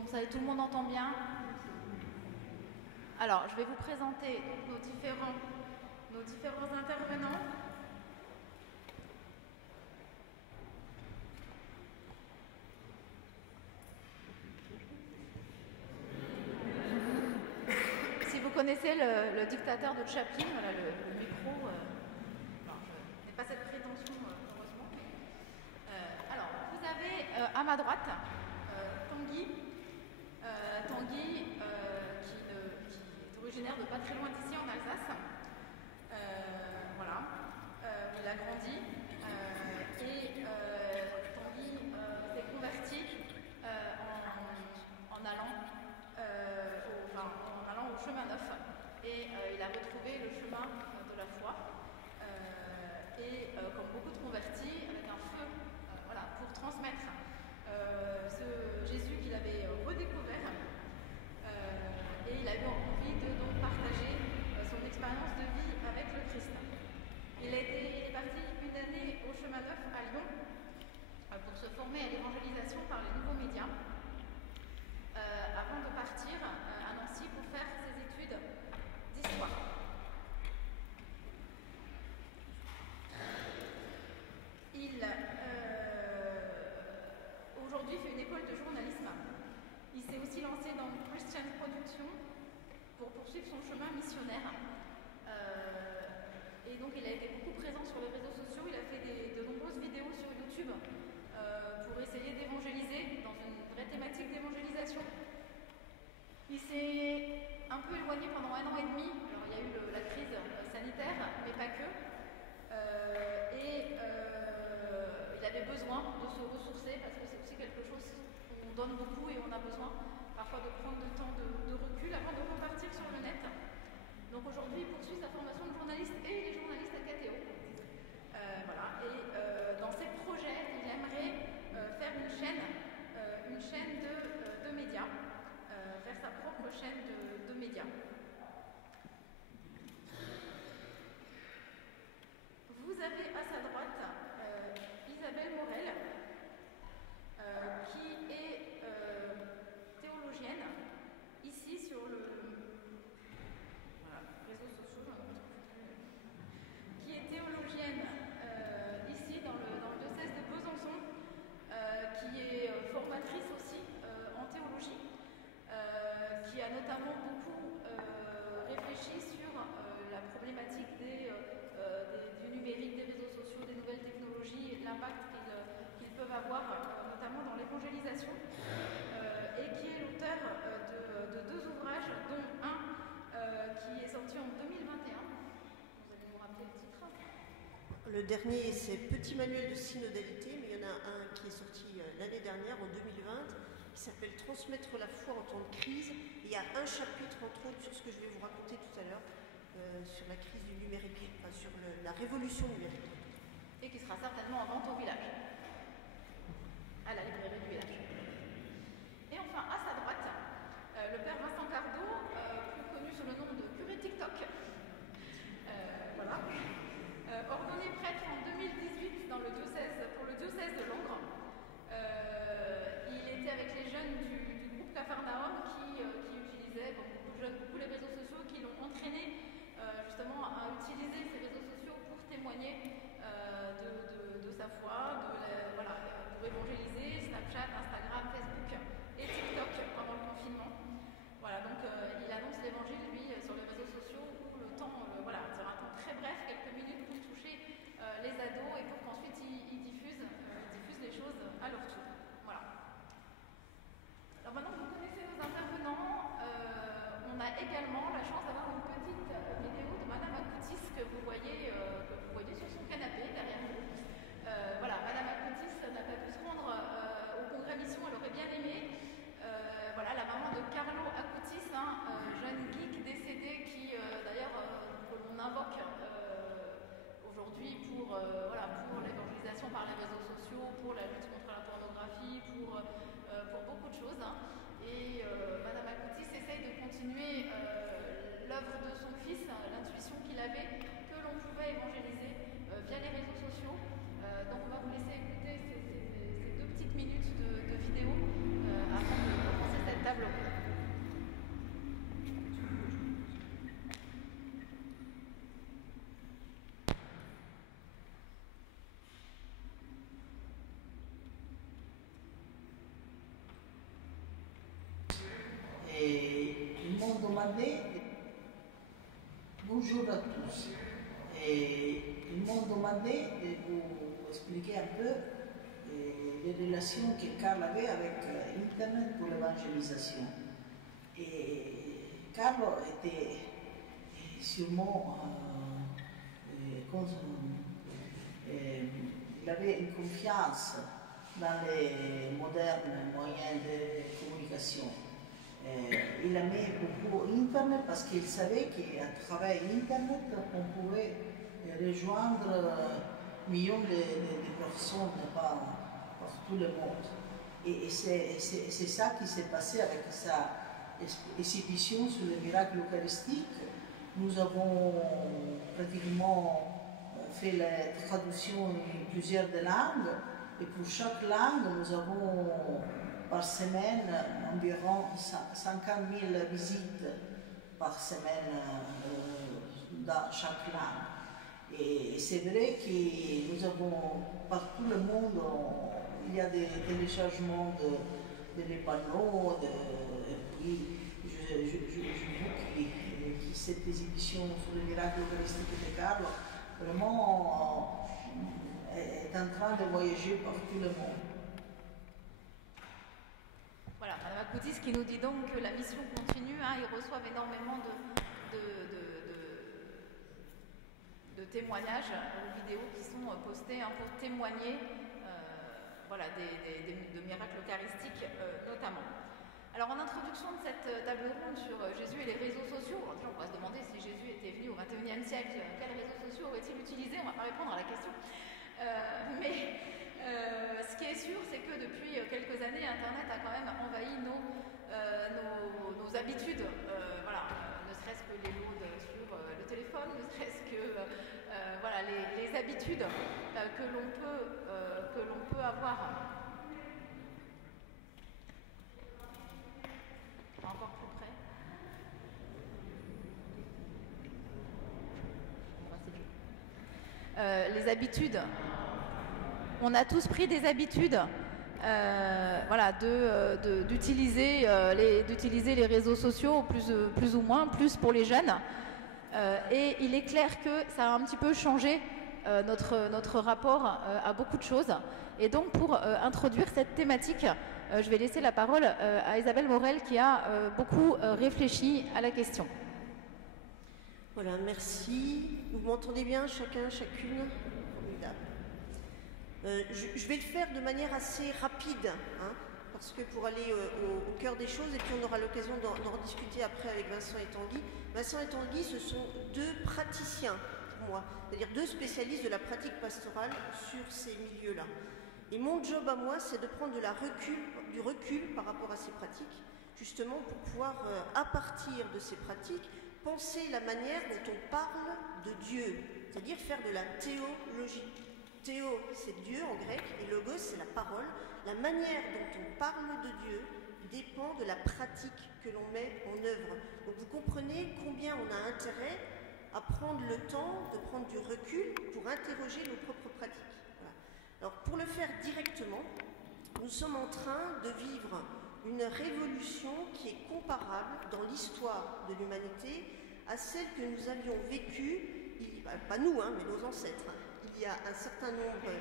Donc ça, tout le monde entend bien. Alors, je vais vous présenter nos différents intervenants. Si vous connaissez le dictateur de Chaplin, voilà le micro. Je n'ai pas cette prétention, heureusement. Alors, vous avez à ma droite Tanguy, qui est originaire de pas très loin d'ici, en Alsace. Voilà, il a grandi Tanguy s'est converti en allant au chemin neuf et il a retrouvé le chemin de la foi comme beaucoup de convertis, avec un feu pour transmettre ce Jésus qu'il avait redécouvert et il a eu envie de donc partager son expérience de vie avec le Christ. Il est parti une année au chemin neuf à Lyon pour se former à l'évangélisation par les nouveaux médias avant de partir à Nancy pour faire ses études d'histoire. Il aujourd'hui fait une école de journalisme. Il s'est aussi lancé dans Christian Production pour poursuivre son chemin missionnaire. Et donc il a été beaucoup présent sur les réseaux sociaux. Il a fait de nombreuses vidéos sur YouTube pour essayer d'évangéliser dans une vraie thématique d'évangélisation. Il s'est un peu éloigné pendant 1 an et demi. Alors il y a eu la crise sanitaire, mais pas que. Il avait besoin de se ressourcer parce que c'est aussi quelque chose où on donne beaucoup et on a besoin parfois de prendre du temps de recul avant de repartir sur le net. Donc aujourd'hui, il poursuit sa formation de journaliste et il est journaliste à KTO. Dans ses projets, il aimerait faire une chaîne de médias, faire sa propre chaîne de médias. Vous avez à sa droite Isabelle Morel, qui est théologienne, ici sur le réseau social, qui est théologienne ici dans le diocèse de Besançon, qui est formatrice aussi en théologie, qui a notamment beaucoup réfléchi sur la problématique du numérique, des réseaux sociaux, des nouvelles technologies, l'impact qu'ils peuvent avoir, notamment dans l'évangélisation, et qui est l'auteur de 2 ouvrages, dont un qui est sorti en 2021. Vous allez nous rappeler le titre? Le dernier, c'est Petit manuel de synodalité, mais il y en a un qui est sorti l'année dernière, en 2020, qui s'appelle Transmettre la foi en temps de crise. Et il y a un chapitre, entre autres, sur ce que je vais vous raconter tout à l'heure, sur la crise du numérique, sur la révolution numérique. Et qui sera certainement en vente au village, à la librairie du village. Et enfin, à sa droite, le père Vincent Cardot, plus connu sous le nom de curé TikTok. Ordonné prêtre en 2018 pour le diocèse de Langres. Il était avec les jeunes du groupe Capharnaüm qui utilisaient, comme beaucoup de jeunes, beaucoup les réseaux sociaux, qui l'ont entraîné justement à utiliser ces réseaux sociaux pour témoigner de sa foi, pour évangéliser, Snapchat, Instagram, Facebook et TikTok pendant le confinement. Voilà, donc il annonce l'évangile, lui, sur les réseaux sociaux où un temps très bref, quelques minutes pour toucher les ados et pour qu'ensuite ils diffusent les choses à leur tour. Voilà. Alors maintenant que vous connaissez nos intervenants, on a également la chance d'avoir une petite vidéo de Madame Akoutis que vous voyez sur son canapé derrière vous. Madame Akoutis n'a pas pu se rendre au congrès Mission, elle aurait bien aimé. La maman de Carlo Akoutis, jeune geek décédé qui d'ailleurs que l'on invoque aujourd'hui pour l'évangélisation par les réseaux sociaux, pour la lutte contre la pornographie, pour beaucoup de choses. Et Madame Akoutis essaye de continuer l'œuvre de son fils, l'intuition qu'il avait que l'on pouvait évangéliser via les réseaux sociaux. Donc on va vous laisser écouter ces 2 petites minutes de vidéo avant de commencer cette demandé, bonjour à tous, et ils m'ont demandé de vous expliquer un peu les relations que Carl avait avec Internet pour l'évangélisation. Et Carlo était sûrement, il avait une confiance dans les modernes moyens de communication. Il aimait beaucoup Internet parce qu'il savait qu'à travers Internet, on pouvait rejoindre millions de personnes par tout le monde. Et c'est ça qui s'est passé avec sa exhibition sur le miracle eucharistique. Nous avons pratiquement fait la traduction en plusieurs langues, et pour chaque langue, nous avons par semaine environ 50 000 visites par semaine dans chaque langue. Et c'est vrai que nous avons, partout le monde, il y a des téléchargements de les panneaux, et puis je vois que cette exhibition sur le miracle eucharistique de Carlo vraiment est en train de voyager par tout le monde. Voilà, Madame Akoutis qui nous dit donc que la mission continue, ils reçoivent énormément de témoignages ou vidéos qui sont postées pour témoigner de miracles eucharistiques notamment. Alors en introduction de cette table ronde sur Jésus et les réseaux sociaux, on va se demander si Jésus était venu au XXIe siècle, quels réseaux sociaux aurait-il utilisé? On ne va pas répondre à la question. Ce qui est sûr, c'est que depuis quelques années, Internet a quand même envahi nos habitudes, ne serait-ce que les loads sur le téléphone, ne serait-ce que les habitudes que l'on peut avoir. Encore plus près. Les habitudes. On a tous pris des habitudes d'utiliser les réseaux sociaux plus ou moins, plus pour les jeunes. Et il est clair que ça a un petit peu changé notre rapport à beaucoup de choses. Et donc pour introduire cette thématique, je vais laisser la parole à Isabelle Morel qui a beaucoup réfléchi à la question. Voilà, merci. Vous m'entendez bien, chacun, chacune? Je vais le faire de manière assez rapide, parce que pour aller au cœur des choses, et puis on aura l'occasion d'en discuter après avec Vincent et Tanguy. Vincent et Tanguy, ce sont deux praticiens pour moi, c'est-à-dire deux spécialistes de la pratique pastorale sur ces milieux-là. Et mon job à moi, c'est de prendre du recul par rapport à ces pratiques, justement pour pouvoir, à partir de ces pratiques, penser la manière dont on parle de Dieu, c'est-à-dire faire de la théologie. Théo, c'est Dieu en grec, et logos, c'est la parole. La manière dont on parle de Dieu dépend de la pratique que l'on met en œuvre. Donc vous comprenez combien on a intérêt à prendre le temps de prendre du recul pour interroger nos propres pratiques. Voilà. Alors pour le faire directement, nous sommes en train de vivre une révolution qui est comparable dans l'histoire de l'humanité à celle que nous avions vécue, pas nous, mais nos ancêtres, il y a un certain nombre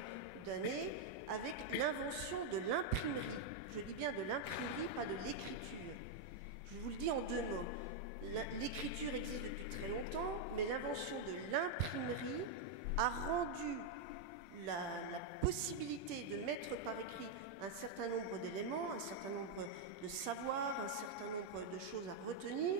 d'années, avec l'invention de l'imprimerie. Je dis bien de l'imprimerie, pas de l'écriture. Je vous le dis en deux mots. L'écriture existe depuis très longtemps, mais l'invention de l'imprimerie a rendu la possibilité de mettre par écrit un certain nombre d'éléments, un certain nombre de savoirs, un certain nombre de choses à retenir,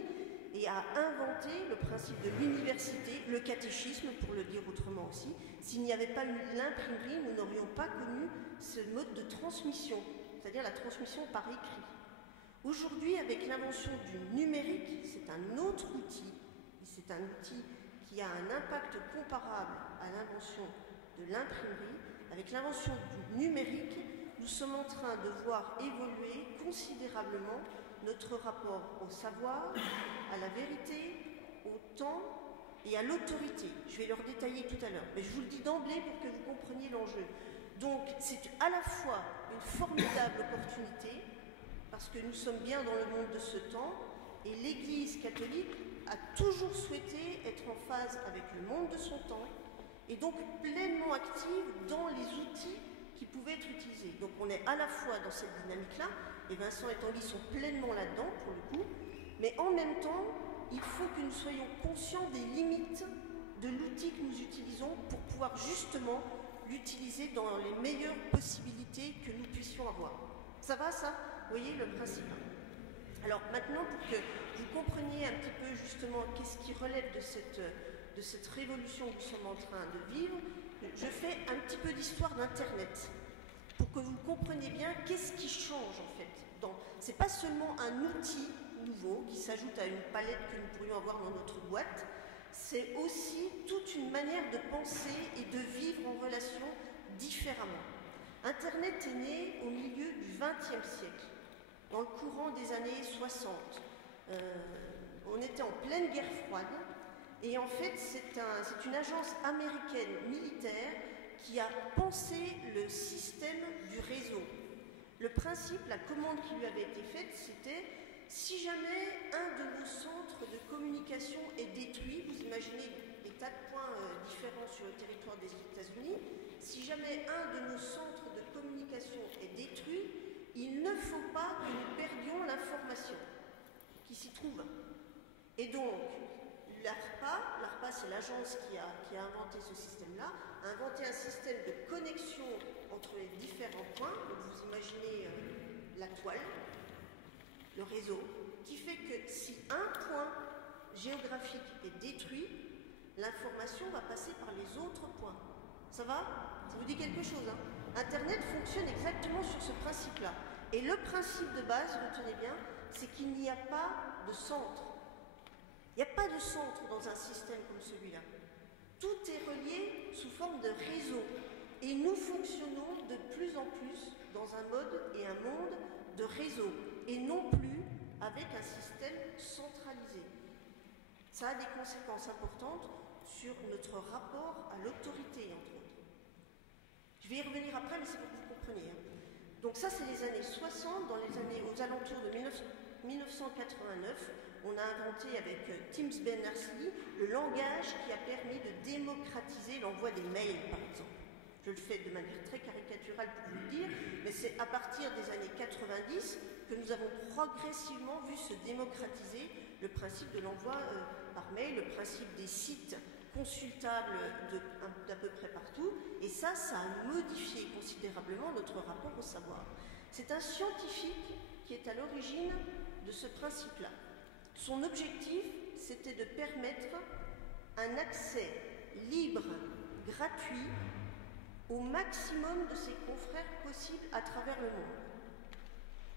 et a inventé le principe de l'université, le catéchisme, pour le dire autrement aussi. S'il n'y avait pas eu l'imprimerie, nous n'aurions pas connu ce mode de transmission, c'est-à-dire la transmission par écrit. Aujourd'hui, avec l'invention du numérique, c'est un autre outil, et c'est un outil qui a un impact comparable à l'invention de l'imprimerie. Avec l'invention du numérique, nous sommes en train de voir évoluer considérablement notre rapport au savoir, à la vérité, au temps et à l'autorité. Je vais leur détailler tout à l'heure, mais je vous le dis d'emblée pour que vous compreniez l'enjeu. Donc c'est à la fois une formidable opportunité, parce que nous sommes bien dans le monde de ce temps, Et l'Église catholique a toujours souhaité être en phase avec le monde de son temps et donc pleinement active dans les outils qui pouvaient être utilisés. Donc on est à la fois dans cette dynamique-là, et Vincent et Tanguy sont pleinement là-dedans pour le coup, mais en même temps, il faut que nous soyons conscients des limites de l'outil que nous utilisons pour pouvoir justement l'utiliser dans les meilleures possibilités que nous puissions avoir. Ça va, ça? Vous voyez le principe? Alors maintenant, pour que vous compreniez un petit peu justement qu'est-ce qui relève de cette révolution que nous sommes en train de vivre, je fais un petit peu d'histoire d'Internet pour que vous compreniez bien qu'est-ce qui change en fait. Ce n'est pas seulement un outil nouveau qui s'ajoute à une palette que nous pourrions avoir dans notre boîte, c'est aussi toute une manière de penser et de vivre en relation différemment. Internet est né au milieu du XXe siècle, dans le courant des années 60. On était en pleine guerre froide, et en fait c'est une agence américaine militaire qui a pensé le système du réseau. Le principe, la commande qui lui avait été faite, c'était si jamais un de nos centres de communication est détruit, vous imaginez des tas de points différents sur le territoire des États-Unis, si jamais un de nos centres de communication est détruit, il ne faut pas que nous perdions l'information qui s'y trouve. Et donc, l'ARPA c'est l'agence qui a inventé ce système-là, a inventé un système de connexion entre les différents points. Donc vous imaginez la toile, le réseau, qui fait que si un point géographique est détruit, l'information va passer par les autres points. Ça va? Ça vous dit quelque chose, hein? Internet fonctionne exactement sur ce principe-là. Et le principe de base, retenez bien, c'est qu'il n'y a pas de centre. Il n'y a pas de centre dans un système comme celui-là. Tout est relié sous forme de réseau. Et nous fonctionnons de plus en plus dans un mode et un monde de réseau, et non plus avec un système centralisé. Ça a des conséquences importantes sur notre rapport à l'autorité, entre autres. Je vais y revenir après, mais c'est pour que vous compreniez. Donc ça, c'est les années 60, aux alentours de 1989, on a inventé avec Tim Berners-Lee le langage qui a permis de démocratiser l'envoi des mails, par exemple. Je le fais de manière très caricaturale pour vous le dire, mais c'est à partir des années 90 que nous avons progressivement vu se démocratiser le principe de l'envoi par mail, le principe des sites consultables d'à peu près partout, et ça a modifié considérablement notre rapport au savoir. C'est un scientifique qui est à l'origine de ce principe-là. Son objectif, c'était de permettre un accès libre, gratuit, au maximum de ses confrères possibles à travers le monde.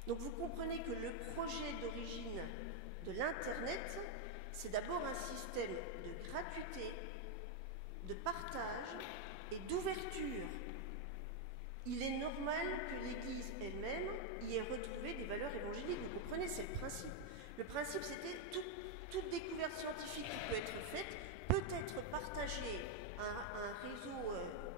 Donc vous comprenez que le projet d'origine de l'Internet, c'est d'abord un système de gratuité, de partage et d'ouverture. Il est normal que l'Église elle-même y ait retrouvé des valeurs évangéliques. Vous comprenez, c'est le principe. Le principe, c'était toute découverte scientifique qui peut être faite, peut être partagée à un réseau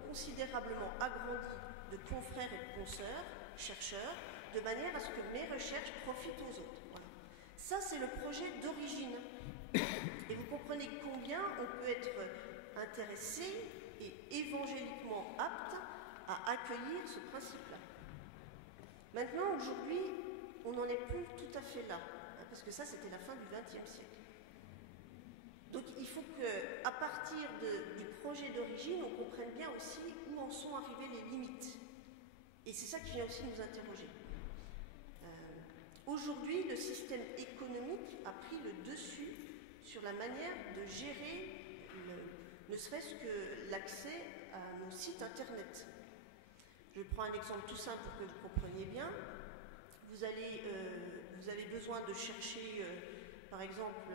considérablement agrandi de confrères et de consoeurs, chercheurs, de manière à ce que mes recherches profitent aux autres. Voilà. Ça, c'est le projet d'origine. Et vous comprenez combien on peut être intéressé et évangéliquement apte à accueillir ce principe-là. Maintenant, aujourd'hui, on n'en est plus tout à fait là, hein, parce que ça, c'était la fin du XXe siècle. Donc il faut qu'à partir du projet d'origine, on comprenne bien aussi où en sont arrivées les limites. Et c'est ça qui vient aussi nous interroger. Aujourd'hui, le système économique a pris le dessus sur la manière de gérer ne serait-ce que l'accès à nos sites internet. Je prends un exemple tout simple pour que vous compreniez bien. Vous avez besoin de chercher, par exemple,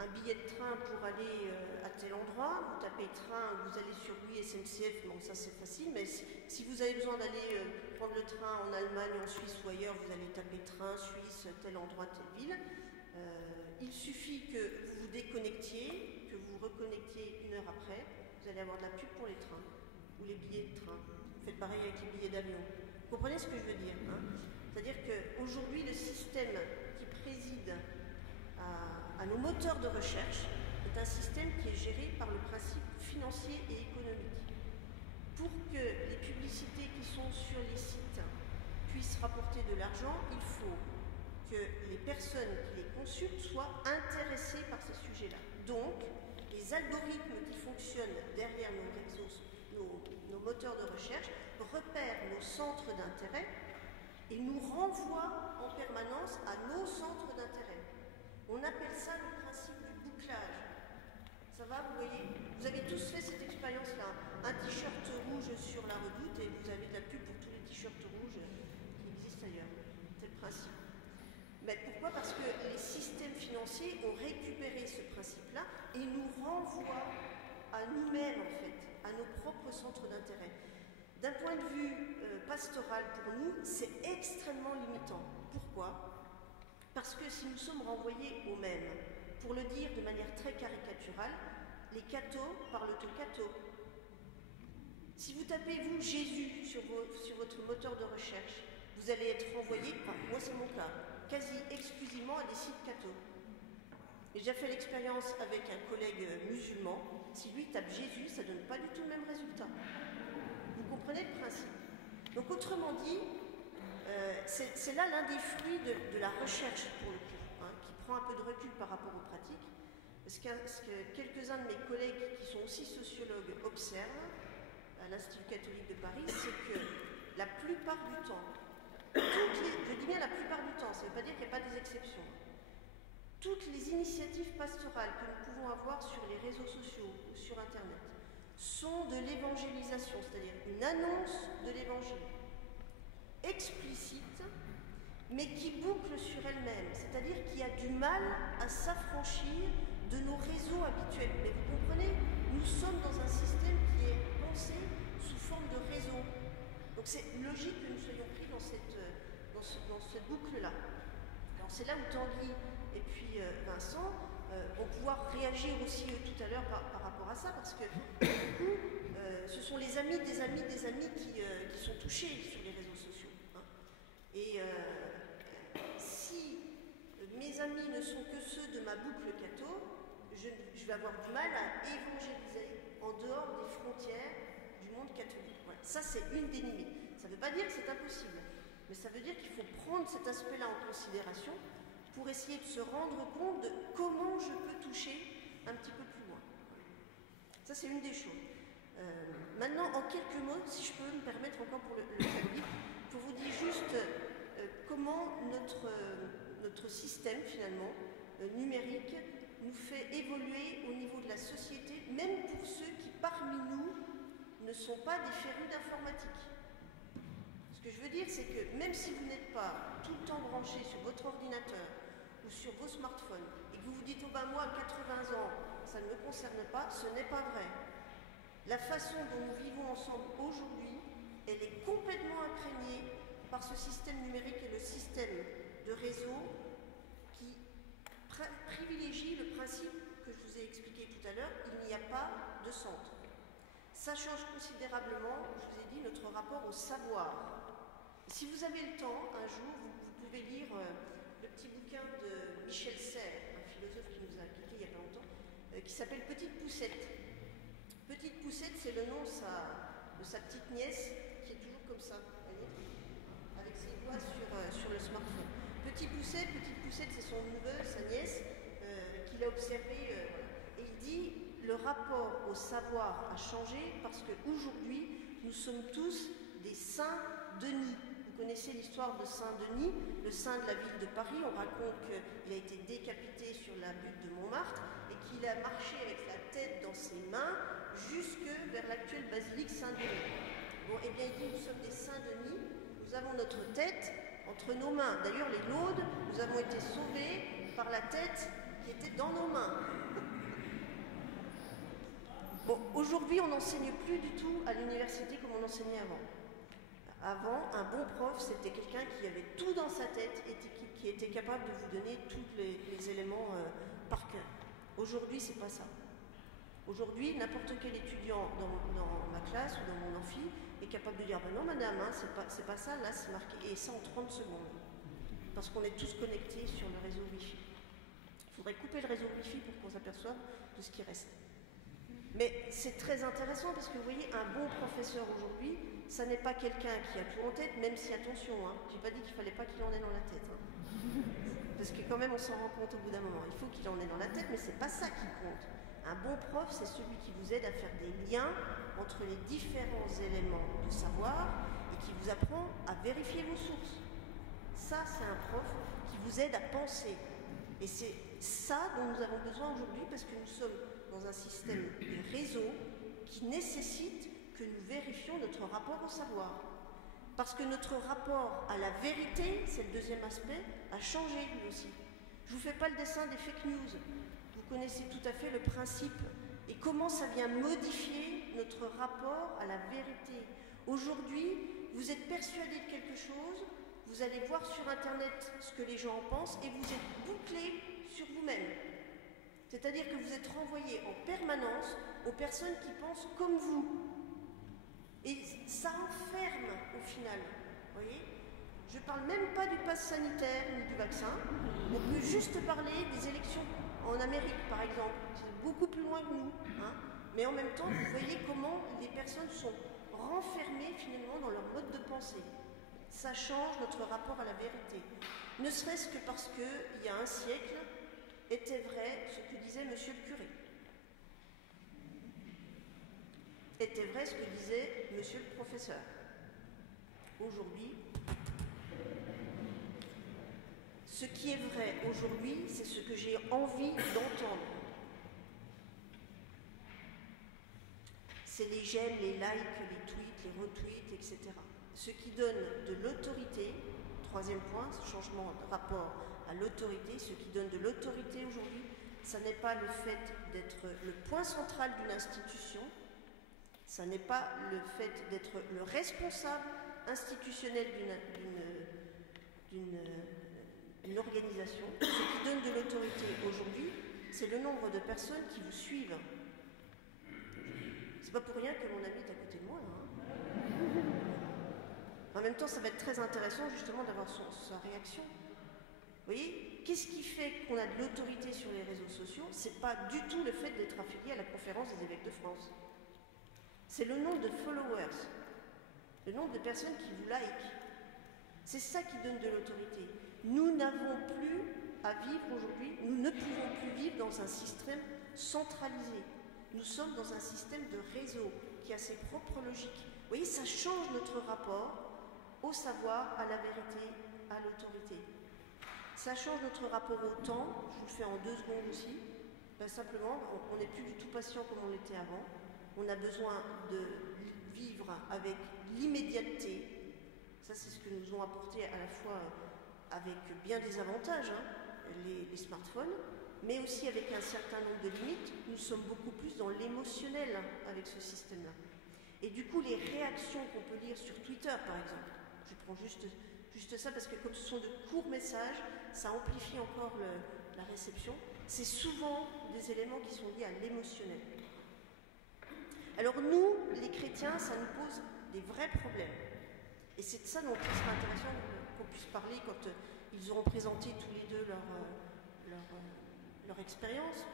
un billet de train pour aller à tel endroit, vous tapez train, vous allez sur oui, SNCF, bon ça c'est facile, mais si vous avez besoin d'aller prendre le train en Allemagne, en Suisse ou ailleurs, vous allez taper train, Suisse, tel endroit, telle ville. Il suffit que vous vous déconnectiez, que vous vous reconnectiez une heure après, vous allez avoir de la pub pour les trains ou les billets de train. Vous faites pareil avec les billets d'avion. Vous comprenez ce que je veux dire, hein? C'est-à-dire qu'aujourd'hui, le système qui préside à nos moteurs de recherche est un système qui est géré par le principe financier et économique. Pour que les publicités qui sont sur les sites puissent rapporter de l'argent, il faut que les personnes qui les consultent soient intéressées par ces sujets-là. Donc, les algorithmes qui fonctionnent derrière nos réseaux, nos moteurs de recherche, repèrent nos centres d'intérêt et nous renvoient en permanence à nos centres d'intérêt. On appelle ça le principe du bouclage. Ça va, vous voyez? Vous avez tous fait cette expérience-là. Un t-shirt rouge sur la Redoute et vous avez de la pub pour tous les t-shirts rouges qui existent ailleurs. C'est le principe. Mais pourquoi? Parce que les systèmes financiers ont récupéré ce principe-là et nous renvoient à nous-mêmes, en fait, à nos propres centres d'intérêt. D'un point de vue pastoral, pour nous, c'est extrêmement limitant. Pourquoi? Parce que si nous sommes renvoyés aux mêmes, pour le dire de manière très caricaturale, les cathos parlent au catho. Si vous tapez, vous, Jésus, sur votre moteur de recherche, vous allez être renvoyé, moi c'est mon cas, quasi exclusivement à des sites cathos. J'ai déjà fait l'expérience avec un collègue musulman, si lui tape Jésus, ça ne donne pas du tout le même résultat. Vous comprenez le principe? Donc autrement dit, c'est là l'un des fruits de la recherche, pour le coup, hein, qui prend un peu de recul par rapport aux pratiques. Ce que quelques-uns de mes collègues qui sont aussi sociologues observent à l'Institut catholique de Paris, c'est que la plupart du temps, je dis bien la plupart du temps, ça ne veut pas dire qu'il n'y a pas des exceptions, toutes les initiatives pastorales que nous pouvons avoir sur les réseaux sociaux ou sur Internet sont de l'évangélisation, c'est-à-dire une annonce de l'évangile explicite, mais qui boucle sur elle-même, c'est-à-dire qui a du mal à s'affranchir de nos réseaux habituels. Mais vous comprenez, nous sommes dans un système qui est pensé sous forme de réseau. Donc c'est logique que nous soyons pris dans cette boucle-là. Alors c'est là où Tanguy et puis Vincent vont pouvoir réagir aussi tout à l'heure par rapport à ça, parce que du coup, ce sont les amis des amis des amis qui sont touchés sur les réseaux sociaux. Hein. Et si mes amis ne sont que ceux de ma boucle catho, je vais avoir du mal à évangéliser en dehors des frontières du monde catholique. Voilà. Ça, c'est une des limites. Ça ne veut pas dire que c'est impossible, mais ça veut dire qu'il faut prendre cet aspect-là en considération pour essayer de se rendre compte de comment je peux toucher un petit peu plus loin. Ça, c'est une des choses. Maintenant, en quelques mots, si je peux me permettre encore pour le catholique, pour vous dire juste comment notre système, finalement, numérique, nous fait évoluer au niveau de la société, même pour ceux qui, parmi nous, ne sont pas des férus d'informatique. Ce que je veux dire, c'est que même si vous n'êtes pas tout le temps branché sur votre ordinateur ou sur vos smartphones, et que vous vous dites, oh ben moi, à 80 ans, ça ne me concerne pas, ce n'est pas vrai. La façon dont nous vivons ensemble aujourd'hui, elle est complètement imprégnée par ce système numérique et le système de réseau qui privilégie le principe que je vous ai expliqué tout à l'heure, il n'y a pas de centre. Ça change considérablement, je vous ai dit, notre rapport au savoir. Si vous avez le temps, un jour, vous pouvez lire le petit bouquin de Michel Serres, un philosophe qui nous a quittés il n'y a pas longtemps, qui s'appelle Petite Poussette. Petite Poussette, c'est le nom de sa petite nièce, qui est toujours comme ça, vous voyez, avec ses doigts sur le smartphone. Petite Poussette, c'est son neveu, sa nièce, qu'il a observé. Et il dit, le rapport au savoir a changé parce qu'aujourd'hui, nous sommes tous des Saint-Denis. Vous connaissez l'histoire de Saint-Denis, le saint de la ville de Paris. On raconte qu'il a été décapité sur la butte de Montmartre et qu'il a marché avec la tête dans ses mains jusque vers l'actuelle basilique Saint-Denis. Bon, eh bien, il dit, nous sommes des Saint-Denis, nous avons notre tête entre nos mains. D'ailleurs, les Laudes, nous avons été sauvés par la tête qui était dans nos mains. Bon, aujourd'hui, on n'enseigne plus du tout à l'université comme on enseignait avant. Avant, un bon prof, c'était quelqu'un qui avait tout dans sa tête et qui était capable de vous donner tous les éléments par cœur. Aujourd'hui, c'est pas ça. Aujourd'hui, n'importe quel étudiant dans ma classe ou dans mon amphi est capable de dire ben non madame, hein, c'est pas ça, là c'est marqué, et ça en 30 secondes. parce qu'on est tous connectés sur le réseau Wi-Fi. Il faudrait couper le réseau Wi-Fi pour qu'on s'aperçoive de ce qui reste. Mais c'est très intéressant parce que vous voyez, un bon professeur aujourd'hui, ça n'est pas quelqu'un qui a tout en tête, même si, attention, j'ai pas dit qu'il fallait pas qu'il en ait dans la tête. Parce que quand même, on s'en rend compte au bout d'un moment. Il faut qu'il en ait dans la tête, mais c'est pas ça qui compte. Un bon prof, c'est celui qui vous aide à faire des liens entre les différents éléments de savoir et qui vous apprend à vérifier vos sources. Ça, c'est un prof qui vous aide à penser. Et c'est ça dont nous avons besoin aujourd'hui parce que nous sommes dans un système de réseau qui nécessite que nous vérifions notre rapport au savoir. Parce que notre rapport à la vérité, c'est le deuxième aspect, a changé lui aussi. Je ne vous fais pas le dessin des fake news. Vous connaissez tout à fait le principe et comment ça vient modifier notre rapport à la vérité. Aujourd'hui, vous êtes persuadé de quelque chose, vous allez voir sur Internet ce que les gens en pensent et vous êtes bouclé sur vous-même. C'est-à-dire que vous êtes renvoyé en permanence aux personnes qui pensent comme vous. Et ça enferme au final, vous voyez. Je ne parle même pas du pass sanitaire ni du vaccin, on peut juste parler des élections en Amérique par exemple, c'est beaucoup plus loin que nous, mais en même temps vous voyez comment les personnes sont renfermées finalement dans leur mode de pensée. Ça change notre rapport à la vérité, ne serait-ce que parce qu'il y a un siècle était vrai ce que disait monsieur le curé. Était vrai ce que disait monsieur le professeur. Aujourd'hui, ce qui est vrai aujourd'hui, c'est ce que j'ai envie d'entendre. C'est les j'aime, les likes, les tweets, les retweets, etc. Ce qui donne de l'autorité, troisième point, ce changement de rapport à l'autorité, ce qui donne de l'autorité aujourd'hui, ça n'est pas le fait d'être le point central d'une institution, ça n'est pas le fait d'être le responsable institutionnel d'une organisation. Ce qui donne de l'autorité aujourd'hui, c'est le nombre de personnes qui vous suivent. C'est pas pour rien que mon ami est à côté de moi, là. En même temps, ça va être très intéressant justement d'avoir sa réaction. Vous voyez, qu'est-ce qui fait qu'on a de l'autorité sur les réseaux sociaux? C'est pas du tout le fait d'être affilié à la conférence des évêques de France. C'est le nombre de followers, le nombre de personnes qui vous likent. C'est ça qui donne de l'autorité. Nous n'avons plus à vivre aujourd'hui, nous ne pouvons plus vivre dans un système centralisé. Nous sommes dans un système de réseau qui a ses propres logiques. Vous voyez, ça change notre rapport au savoir, à la vérité, à l'autorité. Ça change notre rapport au temps, je vous le fais en 2 secondes aussi. Simplement, on n'est plus du tout patient comme on l'était avant. On a besoin de vivre avec l'immédiateté. Ça, c'est ce que nous ont apporté à la fois avec bien des avantages, les smartphones, mais aussi avec un certain nombre de limites. Nous sommes beaucoup plus dans l'émotionnel avec ce système-là. Et du coup, les réactions qu'on peut lire sur Twitter, par exemple, je prends juste ça parce que comme ce sont de courts messages, ça amplifie encore la réception. C'est souvent des éléments qui sont liés à l'émotionnel. Alors nous, les chrétiens, ça nous pose des vrais problèmes. Et c'est de ça dont il sera intéressant qu'on puisse parler quand ils auront présenté tous les deux leur expérience.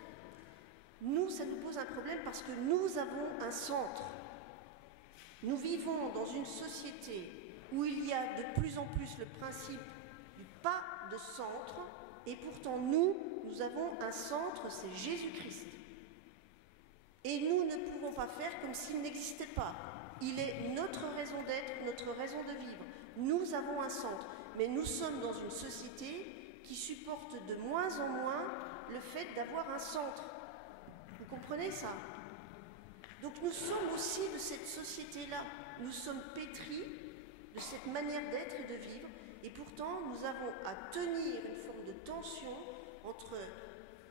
Nous, ça nous pose un problème parce que nous avons un centre. Nous vivons dans une société où il y a de plus en plus le principe du pas de centre, et pourtant nous avons un centre, c'est Jésus-Christ. Et nous ne pouvons pas faire comme s'il n'existait pas. Il est notre raison d'être, notre raison de vivre. Nous avons un centre, mais nous sommes dans une société qui supporte de moins en moins le fait d'avoir un centre. Vous comprenez ça? Donc nous sommes aussi de cette société-là. Nous sommes pétris de cette manière d'être et de vivre, et pourtant nous avons à tenir une forme de tension entre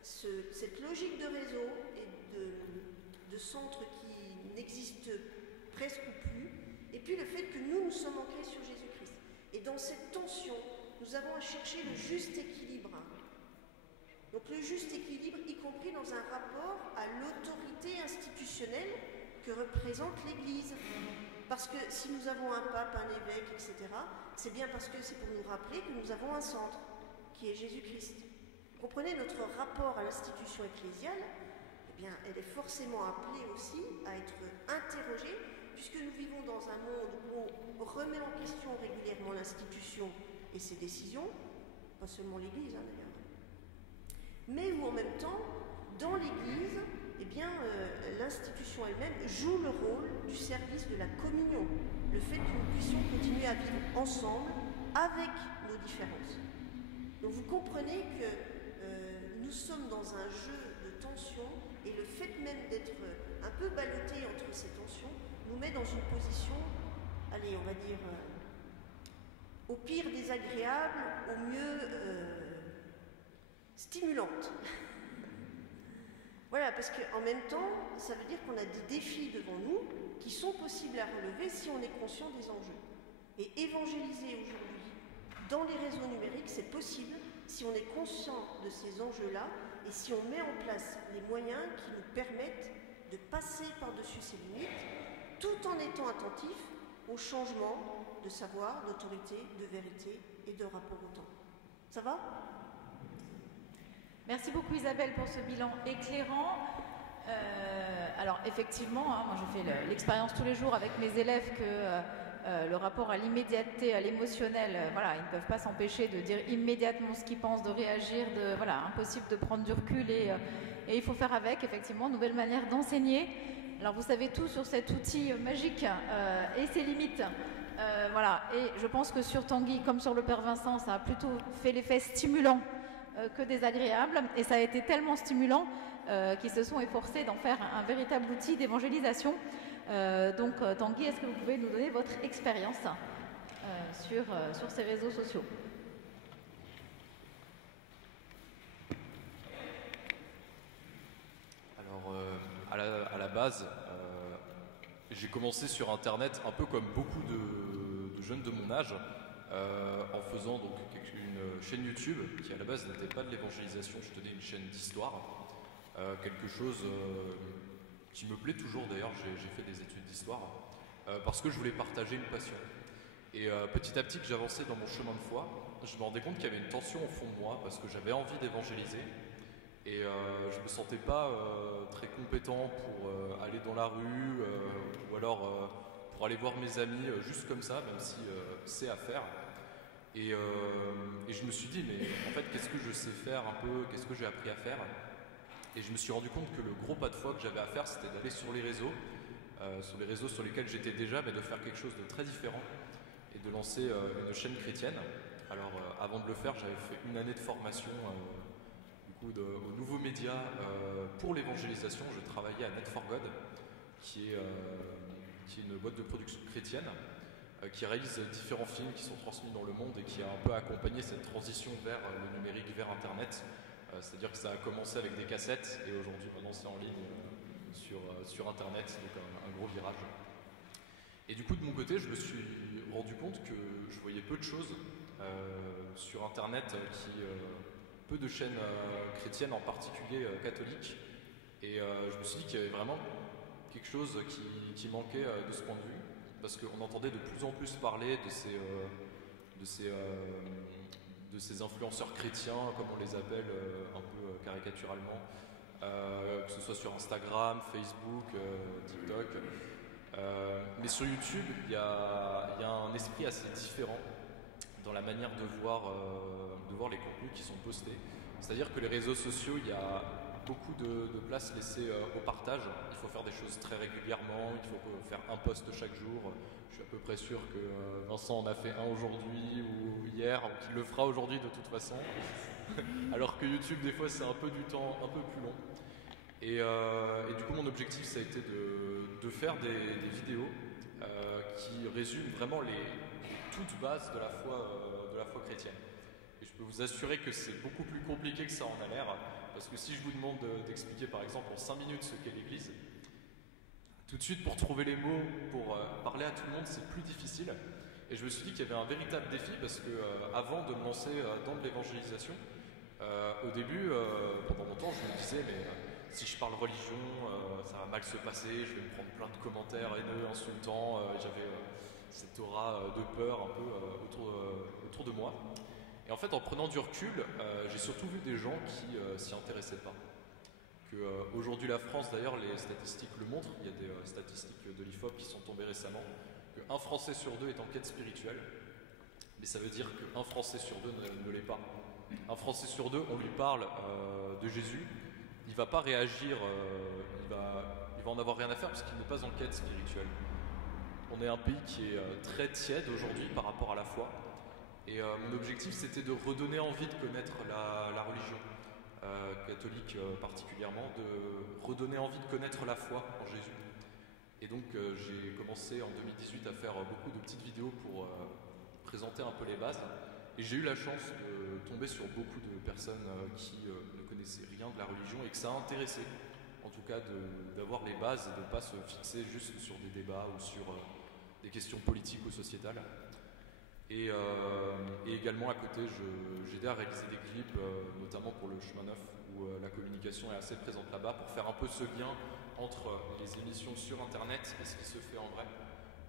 cette logique de réseau et de centre qui n'existe presque plus, et puis le fait que nous sommes ancrés sur Jésus-Christ. Et dans cette tension, nous avons à chercher le juste équilibre. Donc le juste équilibre, y compris dans un rapport à l'autorité institutionnelle que représente l'Église. Parce que si nous avons un pape, un évêque, etc., c'est bien parce que c'est pour nous rappeler que nous avons un centre, qui est Jésus-Christ. Vous comprenez, notre rapport à l'institution ecclésiale, eh bien, elle est forcément appelée aussi à être interrogée, puisque nous vivons dans un monde où on remet en question régulièrement l'institution et ses décisions, pas seulement l'Église d'ailleurs, mais où en même temps, dans l'Église, eh bien, l'institution elle-même joue le rôle du service de la communion, le fait que nous puissions continuer à vivre ensemble avec nos différences. Donc vous comprenez que nous sommes dans un jeu de tension et le fait même d'être un peu ballotté entre ces tensions nous met dans une position, allez, on va dire, au pire désagréable, au mieux stimulante. Voilà, parce qu'en même temps, ça veut dire qu'on a des défis devant nous qui sont possibles à relever si on est conscient des enjeux. Et évangéliser aujourd'hui dans les réseaux numériques, c'est possible si on est conscient de ces enjeux-là et si on met en place les moyens qui nous permettent de passer par-dessus ces limites, tout en étant attentif aux changements de savoir, d'autorité, de vérité et de rapport au temps. Ça va ? Merci beaucoup Isabelle pour ce bilan éclairant. Alors effectivement, moi je fais l'expérience tous les jours avec mes élèves que le rapport à l'immédiateté, à l'émotionnel, voilà, ils ne peuvent pas s'empêcher de dire immédiatement ce qu'ils pensent, de réagir, voilà, impossible de prendre du recul et il faut faire avec, effectivement, nouvelle manière d'enseigner. Alors vous savez tout sur cet outil magique et ses limites. Voilà, et je pense que sur Tanguy, comme sur le Père Vincent, ça a plutôt fait l'effet stimulant que désagréable, et ça a été tellement stimulant qu'ils se sont efforcés d'en faire un véritable outil d'évangélisation. Donc Tanguy, est-ce que vous pouvez nous donner votre expérience sur ces réseaux sociaux ? Alors à la base, j'ai commencé sur Internet un peu comme beaucoup de jeunes de mon âge, en faisant donc une chaîne YouTube qui à la base n'était pas de l'évangélisation, je tenais une chaîne d'histoire, quelque chose qui me plaît toujours d'ailleurs, j'ai fait des études d'histoire, parce que je voulais partager une passion. Et petit à petit que j'avançais dans mon chemin de foi, je me rendais compte qu'il y avait une tension au fond de moi, parce que j'avais envie d'évangéliser, et je me sentais pas très compétent pour aller dans la rue, ou alors pour aller voir mes amis juste comme ça, même si c'est à faire. Et je me suis dit, mais en fait, qu'est-ce que je sais faire un peu, qu'est-ce que j'ai appris à faire? Et je me suis rendu compte que le gros pas de foi que j'avais à faire, c'était d'aller sur les réseaux sur lesquels j'étais déjà, mais de faire quelque chose de très différent et de lancer une chaîne chrétienne. Alors, avant de le faire, j'avais fait une année de formation aux nouveaux médias pour l'évangélisation. Je travaillais à Net4God, qui est une boîte de production chrétienne, qui réalise différents films qui sont transmis dans le monde et qui a un peu accompagné cette transition vers le numérique, vers Internet. C'est-à-dire que ça a commencé avec des cassettes et aujourd'hui, maintenant, c'est en ligne sur Internet, donc un gros virage. Et du coup, de mon côté, je me suis rendu compte que je voyais peu de choses sur Internet, peu de chaînes chrétiennes, en particulier catholiques. Et je me suis dit qu'il y avait vraiment quelque chose qui manquait de ce point de vue, parce qu'on entendait de plus en plus parler de ces influenceurs chrétiens, comme on les appelle un peu caricaturalement, que ce soit sur Instagram, Facebook, TikTok. Mais sur YouTube, il y a un esprit assez différent dans la manière de voir les contenus qui sont postés. C'est-à-dire que les réseaux sociaux, il y a beaucoup de place laissée au partage. Il faut faire des choses très régulièrement, il faut faire un post chaque jour. Je suis à peu près sûr que Vincent en a fait un aujourd'hui ou hier, ou qu'il le fera aujourd'hui de toute façon. Alors que YouTube, des fois, c'est un peu du temps un peu plus long. Et du coup, mon objectif, ça a été de faire des vidéos qui résument vraiment les toutes bases de la foi chrétienne. Et je peux vous assurer que c'est beaucoup plus compliqué que ça en a l'air, parce que si je vous demande d'expliquer par exemple en 5 minutes ce qu'est l'Église, tout de suite pour trouver les mots, pour parler à tout le monde, c'est plus difficile. Et je me suis dit qu'il y avait un véritable défi, parce que avant de me lancer dans de l'évangélisation, au début, pendant longtemps, je me disais, mais si je parle religion, ça va mal se passer, je vais me prendre plein de commentaires haineux, insultants. J'avais cette aura de peur un peu autour de moi. Et en fait, en prenant du recul, j'ai surtout vu des gens qui s'y intéressaient pas. Aujourd'hui, la France, d'ailleurs, les statistiques le montrent, il y a des statistiques de l'IFOP qui sont tombées récemment, qu'un Français sur deux est en quête spirituelle, mais ça veut dire qu'un Français sur deux ne l'est pas. Un Français sur deux, on lui parle de Jésus, il ne va pas réagir, il va en avoir rien à faire parce qu'il n'est pas en quête spirituelle. On est un pays qui est très tiède aujourd'hui par rapport à la foi. Et mon objectif, c'était de redonner envie de connaître la religion catholique particulièrement, de redonner envie de connaître la foi en Jésus. Et donc j'ai commencé en 2018 à faire beaucoup de petites vidéos pour présenter un peu les bases. Et j'ai eu la chance de tomber sur beaucoup de personnes qui ne connaissaient rien de la religion et que ça a intéressé, en tout cas, d'avoir les bases et de ne pas se fixer juste sur des débats ou sur des questions politiques ou sociétales. Et également à côté, j'ai aidé à réaliser des clips, notamment pour le Chemin Neuf, où la communication est assez présente là-bas, pour faire un peu ce lien entre les émissions sur Internet et ce qui se fait en vrai.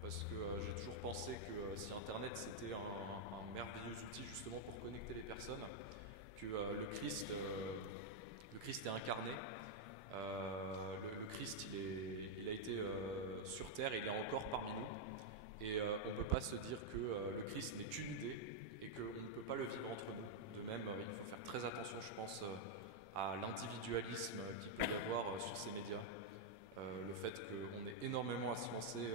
Parce que j'ai toujours pensé que si Internet c'était un merveilleux outil justement pour connecter les personnes, que le Christ est incarné, le Christ il a été sur terre et il est encore parmi nous. Et on ne peut pas se dire que le Christ n'est qu'une idée et qu'on ne peut pas le vivre entre nous. De même, il faut faire très attention, je pense, à l'individualisme qu'il peut y avoir sur ces médias. Le fait qu'on ait énormément à se lancer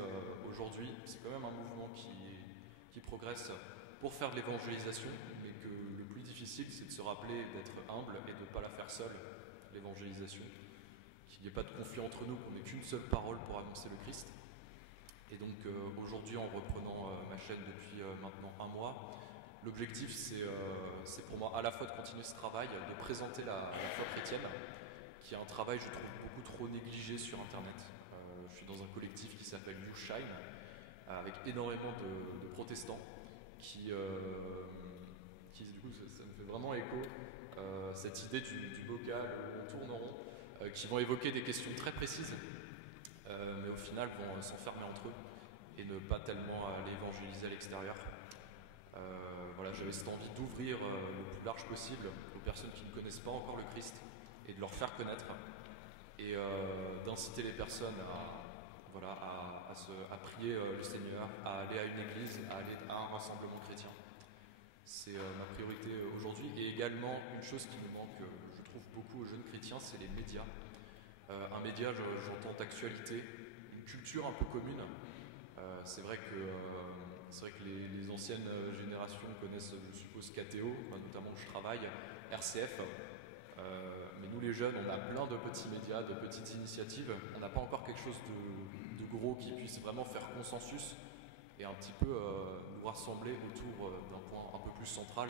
aujourd'hui, c'est quand même un mouvement qui progresse pour faire de l'évangélisation, mais que le plus difficile, c'est de se rappeler d'être humble et de ne pas la faire seule, l'évangélisation. Qu'il n'y ait pas de conflit entre nous, qu'on n'ait qu'une seule parole pour annoncer le Christ. Et donc aujourd'hui, en reprenant ma chaîne depuis maintenant un mois, l'objectif c'est pour moi à la fois de continuer ce travail, de présenter la foi chrétienne, qui est un travail, je trouve, beaucoup trop négligé sur Internet. Je suis dans un collectif qui s'appelle You Shine, avec énormément de protestants qui du coup, ça me fait vraiment écho, cette idée du bocal où on tourne en rond, qui vont évoquer des questions très précises, mais au final vont s'enfermer entre eux et ne pas tellement aller évangéliser à l'extérieur. Voilà, j'avais cette envie d'ouvrir le plus large possible aux personnes qui ne connaissent pas encore le Christ et de leur faire connaître et d'inciter les personnes à prier le Seigneur, à aller à une église, à aller à un rassemblement chrétien. C'est ma priorité aujourd'hui. Et également, une chose qui me manque, je trouve, beaucoup aux jeunes chrétiens, c'est les médias. Un média, j'entends d'actualité, une culture un peu commune. C'est vrai que les anciennes générations connaissent, je suppose, KTO, notamment où je travaille, RCF. Mais nous les jeunes, on a plein de petits médias, de petites initiatives. On n'a pas encore quelque chose de gros qui puisse vraiment faire consensus et un petit peu nous rassembler autour d'un point un peu plus central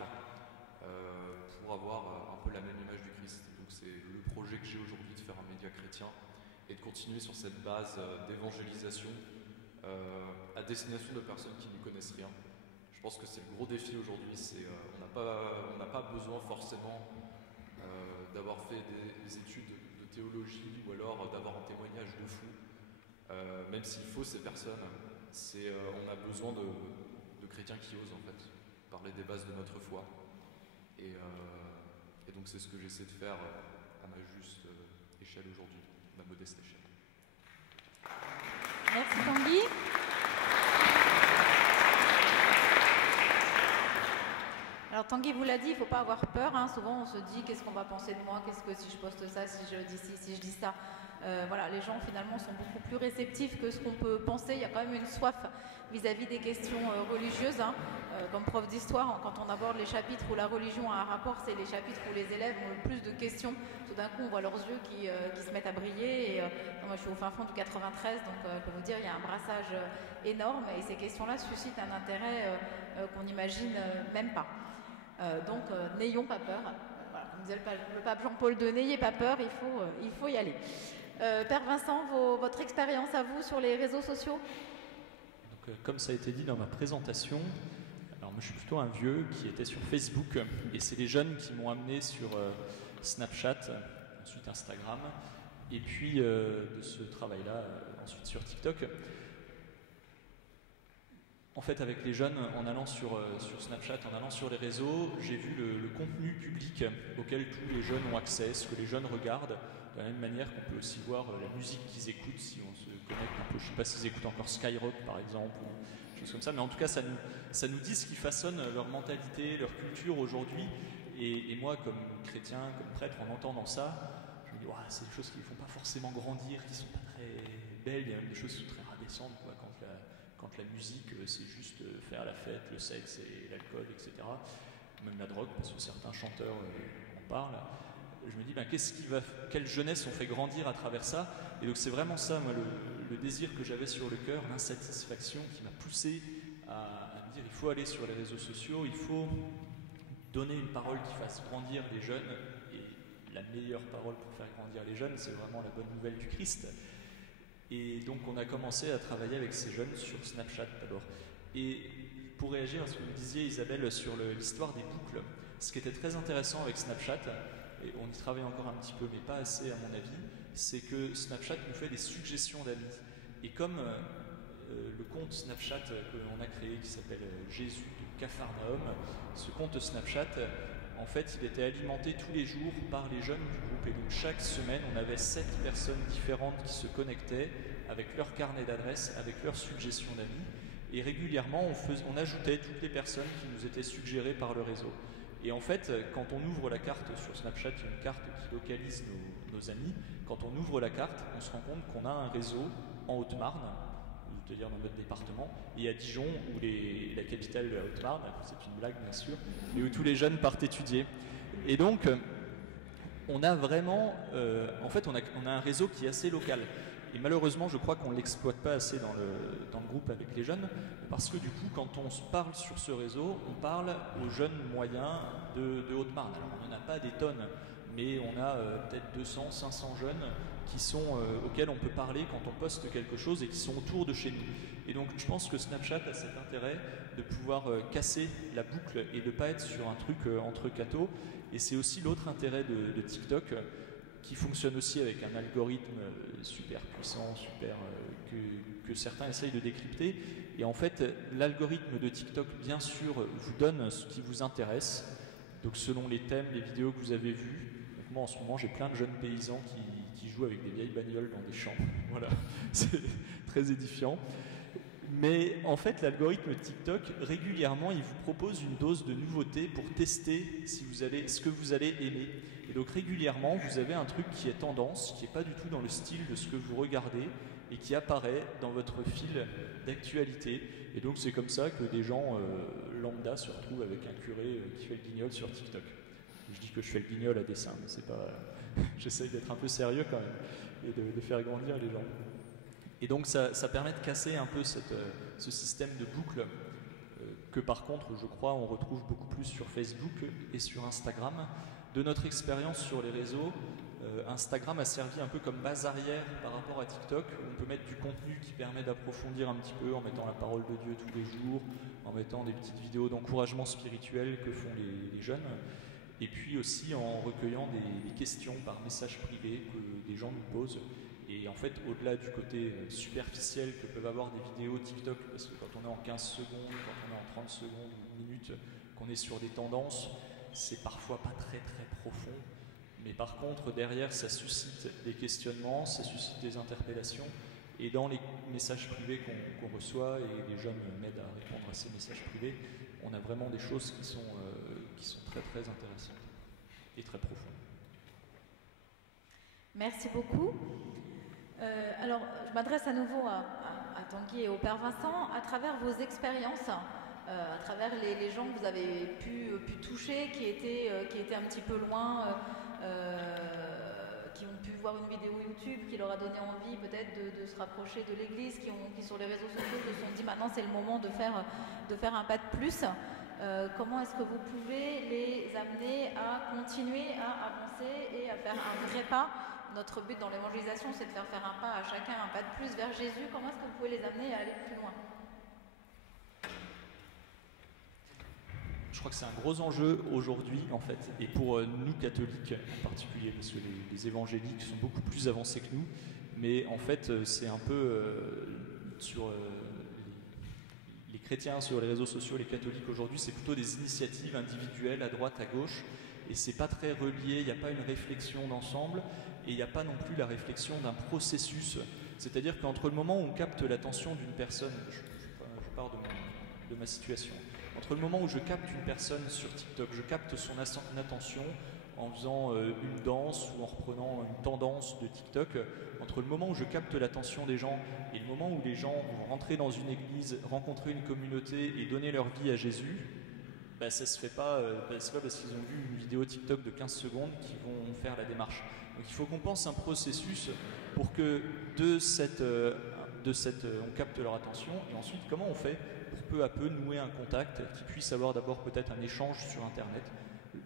pour avoir un peu la même image du Christ. Donc c'est le projet que j'ai aujourd'hui de faire un média chrétien et de continuer sur cette base d'évangélisation à destination de personnes qui ne connaissent rien. Je pense que c'est le gros défi aujourd'hui, on n'a pas besoin forcément d'avoir fait des études de théologie ou alors d'avoir un témoignage de fou. Même s'il faut ces personnes, on a besoin de chrétiens qui osent en fait parler des bases de notre foi. Et donc c'est ce que j'essaie de faire à ma juste échelle aujourd'hui, ma modeste échelle. Merci Tanguy. Alors Tanguy vous l'a dit, il ne faut pas avoir peur. Souvent on se dit qu'est-ce qu'on va penser de moi, qu'est-ce que si je poste ça, si je dis ci, si je dis ça. Voilà, les gens finalement sont beaucoup plus réceptifs que ce qu'on peut penser. Il y a quand même une soif vis-à-vis des questions religieuses. Comme prof d'histoire, quand on aborde les chapitres où la religion a un rapport, c'est les chapitres où les élèves ont le plus de questions. Tout d'un coup, on voit leurs yeux qui se mettent à briller. Et, moi, je suis au fin fond du 93, donc je peux vous dire, il y a un brassage énorme. Et ces questions-là suscitent un intérêt qu'on n'imagine même pas. Donc, n'ayons pas peur. Voilà, comme disait le pape Jean-Paul II, n'ayez pas peur, il faut y aller. Père Vincent, votre expérience à vous sur les réseaux sociaux? Donc, comme ça a été dit dans ma présentation, alors moi je suis plutôt un vieux qui était sur Facebook et c'est les jeunes qui m'ont amené sur Snapchat, ensuite Instagram Et puis de ce travail-là, ensuite sur TikTok, en fait avec les jeunes, en allant sur Snapchat, en allant sur les réseaux, j'ai vu le contenu public auquel tous les jeunes ont accès, ce que les jeunes regardent, de la même manière qu'on peut aussi voir la musique qu'ils écoutent, si on se connecte un peu, je ne sais pas s'ils écoutent encore Skyrock par exemple, ou des choses comme ça, mais en tout cas ça nous dit ce qui façonne leur mentalité, leur culture aujourd'hui, et moi comme chrétien, comme prêtre, en entendant ça, je me dis, c'est des choses qui ne font pas forcément grandir, qui ne sont pas très belles, il y a même des choses très rabaissantes, quoi, quand la musique c'est juste faire la fête, le sexe et l'alcool, etc. Même la drogue, parce que certains chanteurs en parlent. Je me dis, quelle jeunesse on fait grandir à travers ça. Et donc c'est vraiment ça, moi, le désir que j'avais sur le cœur, l'insatisfaction qui m'a poussé à me dire, il faut aller sur les réseaux sociaux, il faut donner une parole qui fasse grandir les jeunes. Et la meilleure parole pour faire grandir les jeunes, c'est vraiment la bonne nouvelle du Christ. Et donc on a commencé à travailler avec ces jeunes sur Snapchat d'abord. Et pour réagir à ce que vous disiez, Isabelle, sur l'histoire des boucles, ce qui était très intéressant avec Snapchat, et on y travaille encore un petit peu, mais pas assez à mon avis, c'est que Snapchat nous fait des suggestions d'amis. Et comme le compte Snapchat que l'on a créé, qui s'appelle Jésus de Capharnaüm, ce compte Snapchat, en fait, il était alimenté tous les jours par les jeunes du groupe. Et donc chaque semaine, on avait 7 personnes différentes qui se connectaient avec leur carnet d'adresses, avec leurs suggestions d'amis. Et régulièrement, on ajoutait toutes les personnes qui nous étaient suggérées par le réseau. Et en fait, quand on ouvre la carte sur Snapchat, il y a une carte qui localise nos amis. Quand on ouvre la carte, on se rend compte qu'on a un réseau en Haute-Marne, je veux dire dans notre département, et à Dijon, où la capitale de la Haute-Marne, c'est une blague bien sûr, et où tous les jeunes partent étudier. Et donc, on a vraiment, en fait, on a un réseau qui est assez local. Et malheureusement, je crois qu'on ne l'exploite pas assez dans le groupe avec les jeunes, parce que du coup, quand on se parle sur ce réseau, on parle aux jeunes moyens de Haute-Marne. Alors, on n'en a pas des tonnes, mais on a peut-être 200, 500 jeunes auxquels on peut parler quand on poste quelque chose et qui sont autour de chez nous. Et donc, je pense que Snapchat a cet intérêt de pouvoir casser la boucle et de ne pas être sur un truc entre cathos. Et c'est aussi l'autre intérêt de TikTok, qui fonctionne aussi avec un algorithme super puissant, que certains essayent de décrypter. Et en fait, l'algorithme de TikTok, bien sûr, vous donne ce qui vous intéresse. Donc selon les thèmes, les vidéos que vous avez vues. Donc moi, en ce moment, j'ai plein de jeunes paysans qui jouent avec des vieilles bagnoles dans des champs. Voilà, c'est très édifiant. Mais en fait, l'algorithme TikTok, régulièrement, il vous propose une dose de nouveauté pour tester ce que vous allez aimer. Et donc régulièrement, vous avez un truc qui est tendance, qui n'est pas du tout dans le style de ce que vous regardez et qui apparaît dans votre fil d'actualité. Et donc c'est comme ça que des gens lambda se retrouvent avec un curé qui fait le guignol sur TikTok. Je dis que je fais le guignol à dessein, mais c'est pas... J'essaye d'être un peu sérieux quand même et de faire grandir les gens. Et donc ça permet de casser un peu ce système de boucle que par contre, je crois, on retrouve beaucoup plus sur Facebook et sur Instagram. De notre expérience sur les réseaux, Instagram a servi un peu comme base arrière par rapport à TikTok, où on peut mettre du contenu qui permet d'approfondir un petit peu en mettant la parole de Dieu tous les jours, en mettant des petites vidéos d'encouragement spirituel que font les jeunes, et puis aussi en recueillant des questions par message privé que des gens nous posent. Et en fait, au-delà du côté superficiel que peuvent avoir des vidéos TikTok, parce que quand on est en 15 secondes, quand on est en 30 secondes ou une minute, qu'on est sur des tendances, c'est parfois pas très très profond, mais par contre derrière ça suscite des questionnements, ça suscite des interpellations, et dans les messages privés qu'on reçoit, et les jeunes m'aident à répondre à ces messages privés, on a vraiment des choses qui sont très très intéressantes et très profondes. Merci beaucoup. Alors je m'adresse à nouveau à Tanguy et au Père Vincent, à travers vos expériences, à travers les gens que vous avez pu toucher, qui étaient un petit peu loin, qui ont pu voir une vidéo YouTube qui leur a donné envie peut-être de se rapprocher de l'Église, qui sur les réseaux sociaux se sont dit maintenant c'est le moment de faire un pas de plus. Comment est-ce que vous pouvez les amener à continuer à avancer et à faire un vrai pas? Notre but dans l'évangélisation, c'est de faire un pas à chacun, un pas de plus vers Jésus. Comment est-ce que vous pouvez les amener à aller plus loin? Je je crois que c'est un gros enjeu aujourd'hui, en fait, et pour nous catholiques en particulier, parce que les évangéliques sont beaucoup plus avancés que nous, mais en fait, c'est un peu sur les chrétiens sur les réseaux sociaux, les catholiques aujourd'hui, c'est plutôt des initiatives individuelles à droite, à gauche, et c'est pas très relié, il n'y a pas une réflexion d'ensemble, et il n'y a pas non plus la réflexion d'un processus. C'est-à-dire qu'entre le moment où on capte l'attention d'une personne, je pars de ma situation, entre le moment où je capte une personne sur TikTok, je capte son attention en faisant une danse ou en reprenant une tendance de TikTok, entre le moment où je capte l'attention des gens et le moment où les gens vont rentrer dans une église, rencontrer une communauté et donner leur vie à Jésus, bah, ça se fait pas, c'est pas parce qu'ils ont vu une vidéo TikTok de 15 secondes qu'ils vont faire la démarche. Donc il faut qu'on pense un processus pour que on capte leur attention, et ensuite comment on fait pour peu à peu nouer un contact, qu'ils puissent avoir d'abord peut-être un échange sur Internet.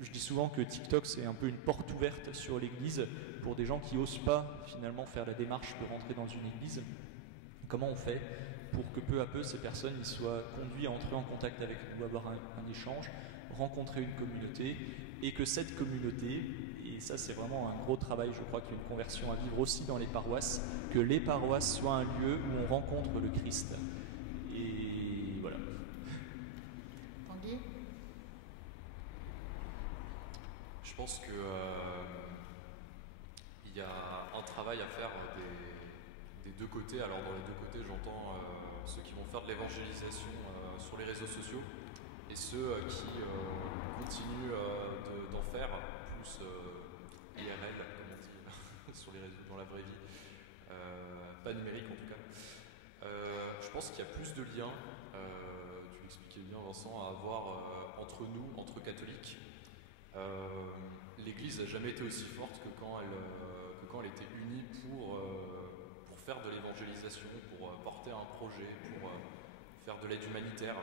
Je dis souvent que TikTok c'est un peu une porte ouverte sur l'église pour des gens qui n'osent pas finalement faire la démarche de rentrer dans une église. Comment on fait pour que peu à peu ces personnes ils soient conduits à entrer en contact avec nous, avoir un échange, rencontrer une communauté, et que cette communauté, et ça c'est vraiment un gros travail, je crois qu'il y a une conversion à vivre aussi dans les paroisses, que les paroisses soient un lieu où on rencontre le Christ. Et voilà. Tanguy ? Je pense que il y a un travail à faire des deux côtés. Alors dans les deux côtés, j'entends ceux qui vont faire de l'évangélisation sur les réseaux sociaux et ceux qui continuent d'en faire plus IRL, comme on dit, sur les réseaux, dans la vraie vie, pas numérique en tout cas. Je pense qu'il y a plus de liens, tu l'expliquais bien Vincent, à avoir entre nous, entre catholiques. L'Église n'a jamais été aussi forte que quand elle était unie pour faire de l'évangélisation, pour porter un projet, pour faire de l'aide humanitaire.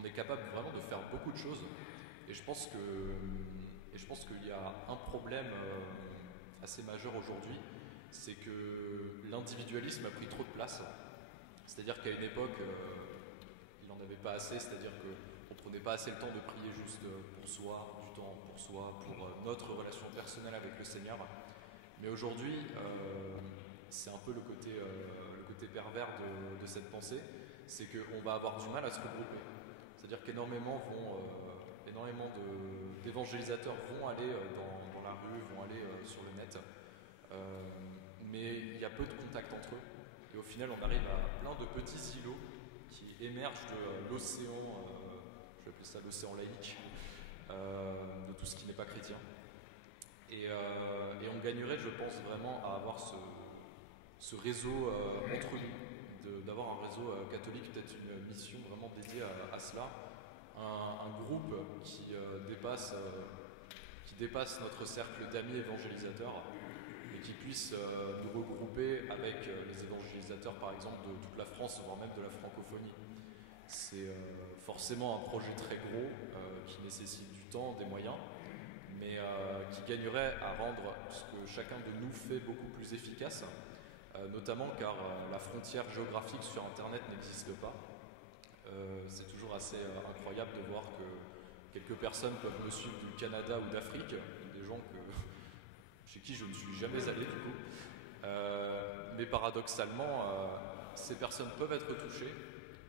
On est capable vraiment de faire beaucoup de choses, et je pense qu'il y a un problème assez majeur aujourd'hui, c'est que l'individualisme a pris trop de place. C'est-à-dire qu'à une époque, il n'en avait pas assez, c'est-à-dire qu'on ne prenait pas assez le temps de prier juste pour soi, du temps pour soi, pour notre relation personnelle avec le Seigneur. Mais aujourd'hui, c'est un peu le côté pervers de cette pensée, c'est qu'on va avoir du mal à se regrouper. C'est-à-dire qu'énormément d'évangélisateurs vont aller dans la rue, vont aller sur le net, mais il y a peu de contact entre eux. Et au final, on arrive à plein de petits îlots qui émergent de l'océan, je vais appeler ça l'océan laïque, de tout ce qui n'est pas chrétien. Et on gagnerait, je pense, vraiment à avoir ce réseau entre nous, d'avoir un réseau catholique, peut-être une mission vraiment dédiée à cela, un groupe qui dépasse notre cercle d'amis évangélisateurs et qui puisse nous regrouper avec les évangélisateurs, par exemple, de toute la France, voire même de la francophonie. C'est forcément un projet très gros qui nécessite du temps, des moyens, mais qui gagnerait à rendre ce que chacun de nous fait beaucoup plus efficace, notamment car la frontière géographique sur Internet n'existe pas. C'est toujours assez incroyable de voir que quelques personnes peuvent me suivre du Canada ou d'Afrique, des gens chez qui je ne suis jamais allé du coup. Mais paradoxalement, ces personnes peuvent être touchées,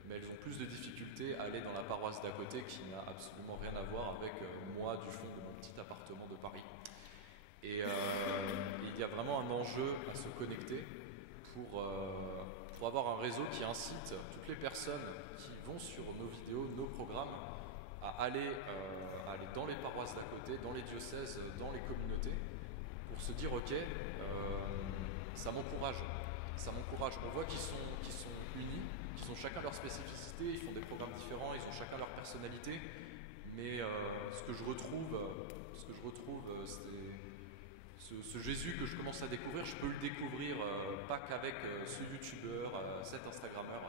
mais elles ont plus de difficultés à aller dans la paroisse d'à côté qui n'a absolument rien à voir avec moi du fond de mon petit appartement de Paris. Et il y a vraiment un enjeu à se connecter pour avoir un réseau qui incite toutes les personnes qui vont sur nos vidéos, nos programmes, à aller dans les paroisses d'à côté, dans les diocèses, dans les communautés, pour se dire ok, ça m'encourage. On voit qu'ils sont unis, qu'ils ont chacun leur spécificité, ils font des programmes différents, ils ont chacun leur personnalité, mais ce que je retrouve, c'est ce Jésus que je commence à découvrir, je peux le découvrir pas qu'avec ce youtubeur, cet instagrammeur,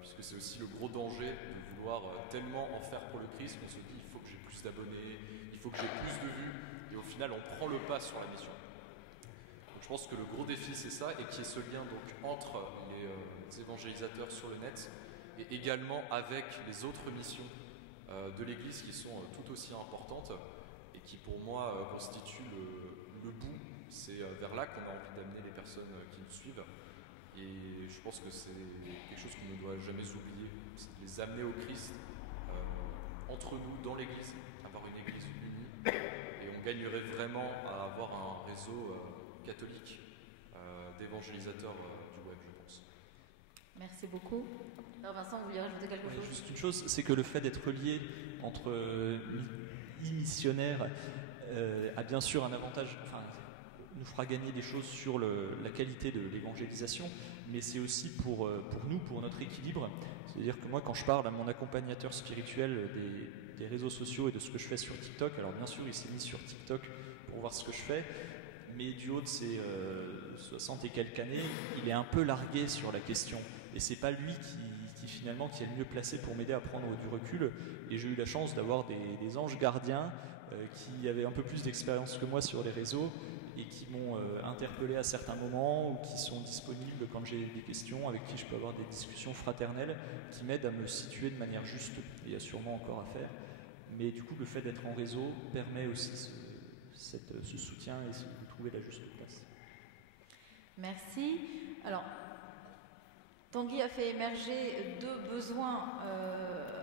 puisque c'est aussi le gros danger de vouloir tellement en faire pour le Christ qu'on se dit il faut que j'ai plus d'abonnés, il faut que j'ai plus de vues, et au final on prend le pas sur la mission. Donc je pense que le gros défi c'est ça, et qui est ce lien donc entre les évangélisateurs sur le net et également avec les autres missions de l'Église qui sont tout aussi importantes et qui pour moi constituent le bout. C'est vers là qu'on a envie d'amener les personnes qui nous suivent. Et je pense que c'est quelque chose qu'on ne doit jamais oublier, c'est de les amener au Christ entre nous, dans l'Église, avoir une Église unie. Et on gagnerait vraiment à avoir un réseau catholique d'évangélisateurs du web, je pense. Merci beaucoup. Alors Vincent, vous vouliez rajouter quelque chose? Juste une chose, c'est que le fait d'être lié entre missionnaires a bien sûr un avantage, nous fera gagner des choses sur la qualité de l'évangélisation, mais c'est aussi pour nous, pour notre équilibre. C'est-à-dire que moi, quand je parle à mon accompagnateur spirituel des réseaux sociaux et de ce que je fais sur TikTok, alors bien sûr, il s'est mis sur TikTok pour voir ce que je fais, mais du haut de ses 60 et quelques années, il est un peu largué sur la question. Et c'est pas lui qui est le mieux placé pour m'aider à prendre du recul. Et j'ai eu la chance d'avoir des anges gardiens qui avaient un peu plus d'expérience que moi sur les réseaux et qui m'ont interpellé à certains moments ou qui sont disponibles quand j'ai des questions, avec qui je peux avoir des discussions fraternelles qui m'aident à me situer de manière juste. Il y a sûrement encore à faire. Mais du coup, le fait d'être en réseau permet aussi ce soutien et de trouver la juste place. Merci. Alors, Tanguy a fait émerger deux besoins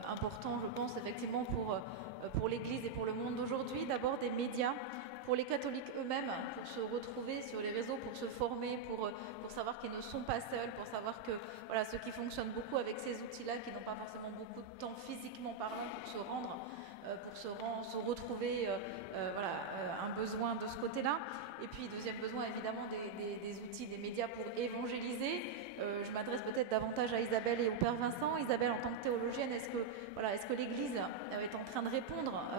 importants, je pense, effectivement, pour l'Église et pour le monde d'aujourd'hui. D'abord, des médias pour les catholiques eux-mêmes, pour se retrouver sur les réseaux, pour se former, pour savoir qu'ils ne sont pas seuls, pour savoir que voilà, ceux qui fonctionnent beaucoup avec ces outils-là, qui n'ont pas forcément beaucoup de temps physiquement parlant pour se rendre, se retrouver, un besoin de ce côté-là. Et puis, deuxième besoin, évidemment, des outils, des médias pour évangéliser. Je m'adresse peut-être davantage à Isabelle et au Père Vincent. Isabelle, en tant que théologienne, est-ce que l'Église est en train de répondre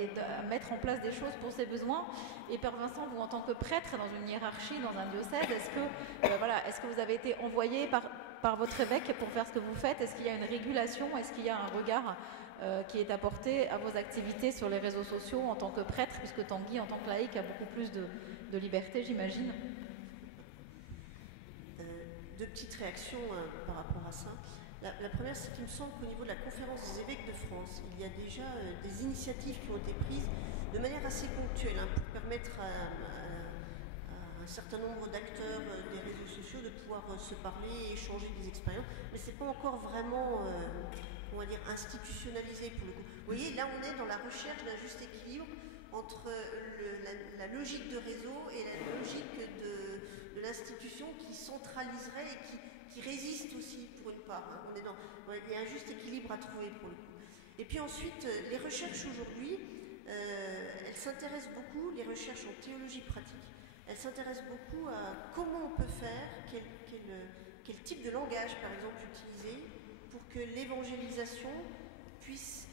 et de mettre en place des choses pour ses besoins? Et Père Vincent, vous, en tant que prêtre dans une hiérarchie, dans un diocèse, est-ce que vous avez été envoyé par votre évêque pour faire ce que vous faites? Est-ce qu'il y a une régulation? Est-ce qu'il y a un regard qui est apporté à vos activités sur les réseaux sociaux en tant que prêtre, puisque Tanguy, en tant que laïc, a beaucoup plus de liberté, j'imagine? Deux petites réactions par rapport à ça. La première, c'est qu'il me semble qu'au niveau de la conférence des évêques de France, il y a déjà des initiatives qui ont été prises de manière assez ponctuelle pour permettre à un certain nombre d'acteurs des réseaux sociaux de pouvoir se parler et échanger des expériences. Mais ce n'est pas encore vraiment on va dire institutionnalisé pour le coup. Vous voyez, là on est dans la recherche d'un juste équilibre entre la logique de réseau et la logique de l'institution qui centraliserait et qui résiste aussi pour une part. Il y a un juste équilibre à trouver pour le coup. Et puis ensuite, les recherches aujourd'hui, elles s'intéressent beaucoup, les recherches en théologie pratique, elles s'intéressent beaucoup à comment on peut faire, quel type de langage par exemple utiliser pour que l'évangélisation puisse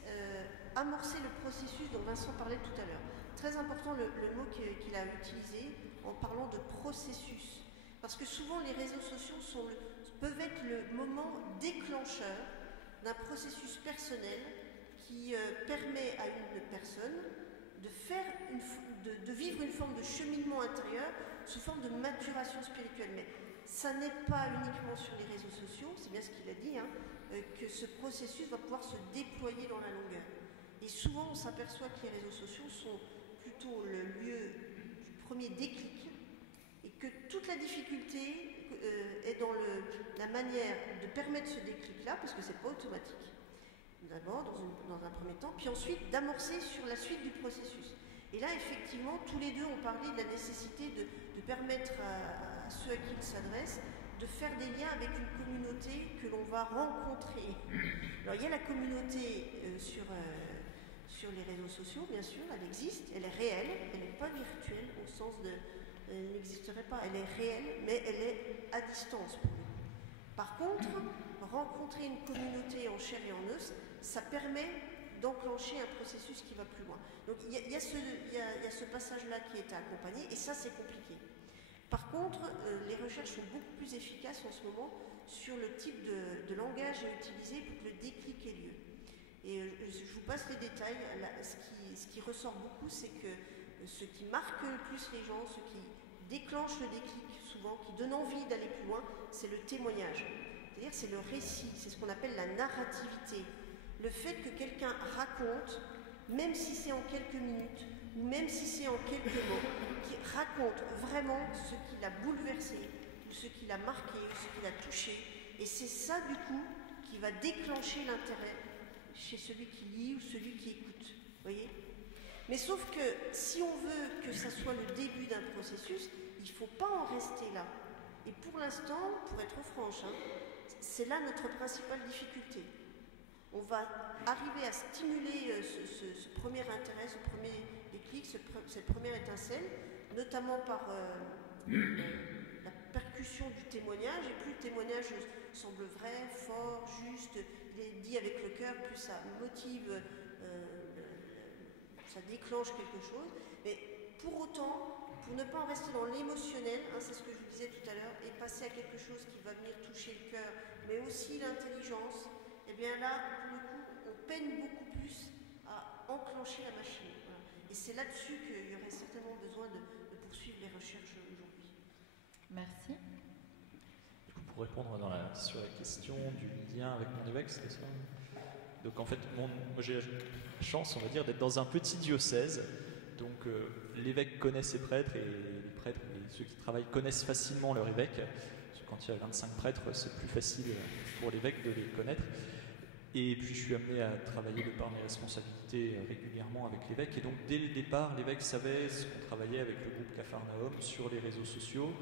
amorcer le processus dont Vincent parlait tout à l'heure. Très important le mot qu'il a utilisé en parlant de processus. Parce que souvent les réseaux sociaux peuvent être le moment déclencheur d'un processus personnel qui permet à une personne de vivre une forme de cheminement intérieur sous forme de maturation spirituelle. Mais ça n'est pas uniquement sur les réseaux sociaux, c'est bien ce qu'il a dit, que ce processus va pouvoir se déployer dans la longueur. Et souvent, on s'aperçoit que les réseaux sociaux sont plutôt le lieu du premier déclic et que toute la difficulté est dans la manière de permettre ce déclic-là, parce que ce n'est pas automatique, d'abord, dans un premier temps, puis ensuite d'amorcer sur la suite du processus. Et là, effectivement, tous les deux ont parlé de la nécessité de permettre à ceux à qui ils s'adressent de faire des liens avec une communauté que l'on va rencontrer. Alors, il y a la communauté sur les réseaux sociaux, bien sûr, elle existe, elle est réelle, elle n'est pas virtuelle au sens de... Elle n'existerait pas, elle est réelle, mais elle est à distance pour nous. Par contre, rencontrer une communauté en chair et en os, ça permet d'enclencher un processus qui va plus loin. Donc il y a ce passage-là qui est à accompagner, et ça c'est compliqué. Par contre, les recherches sont beaucoup plus efficaces en ce moment sur le type de langage à utiliser pour que le déclic ait lieu. Et je vous passe les détails. Ce qui ressort beaucoup, c'est que ce qui marque le plus les gens, ce qui déclenche le déclic souvent, qui donne envie d'aller plus loin, c'est le témoignage. C'est-à-dire c'est le récit, c'est ce qu'on appelle la narrativité. Le fait que quelqu'un raconte, même si c'est en quelques minutes, ou même si c'est en quelques mots, qui raconte vraiment ce qui l'a bouleversé, ou ce qui l'a marqué, ou ce qui l'a touché. Et c'est ça, du coup, qui va déclencher l'intérêt chez celui qui lit ou celui qui écoute. Voyez ? Mais sauf que si on veut que ça soit le début d'un processus, il ne faut pas en rester là. Et pour l'instant, pour être franche, c'est là notre principale difficulté. On va arriver à stimuler ce premier intérêt, ce premier déclic, cette première étincelle, notamment par la percussion du témoignage. Et plus le témoignage semble vrai, fort, juste, il est dit avec le cœur, plus ça motive, ça déclenche quelque chose. Mais pour autant, pour ne pas en rester dans l'émotionnel, c'est ce que je vous disais tout à l'heure, et passer à quelque chose qui va venir toucher le cœur, mais aussi l'intelligence, et bien là, pour le coup, on peine beaucoup plus à enclencher la machine. Voilà. Et c'est là-dessus qu'il y aurait certainement besoin de poursuivre les recherches aujourd'hui. Merci. Du coup, pour répondre sur la question du lien avec mon évêque, c'était ça. Donc en fait, moi j'ai la chance, on va dire, d'être dans un petit diocèse. Donc l'évêque connaît ses prêtres et les prêtres et ceux qui travaillent connaissent facilement leur évêque. Parce que quand il y a 25 prêtres, c'est plus facile pour l'évêque de les connaître. Et puis je suis amené à travailler de par mes responsabilités régulièrement avec l'évêque. Et donc dès le départ, l'évêque savait ce qu'on travaillait avec le groupe Capharnaüm sur les réseaux sociaux.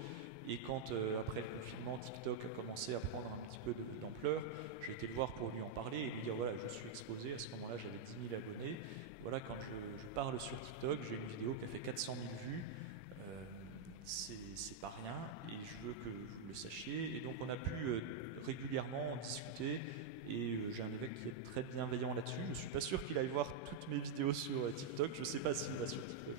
Et quand, après le confinement, TikTok a commencé à prendre un petit peu d'ampleur, j'ai été le voir pour lui en parler et lui dire voilà, je suis exposé. À ce moment-là, j'avais 10 000 abonnés. Voilà, quand je parle sur TikTok, j'ai une vidéo qui a fait 400 000 vues. C'est pas rien et je veux que vous le sachiez. Et donc, on a pu régulièrement en discuter. Et j'ai un évêque qui est très bienveillant là-dessus. Je ne suis pas sûr qu'il aille voir toutes mes vidéos sur TikTok. Je ne sais pas s'il va sur TikTok.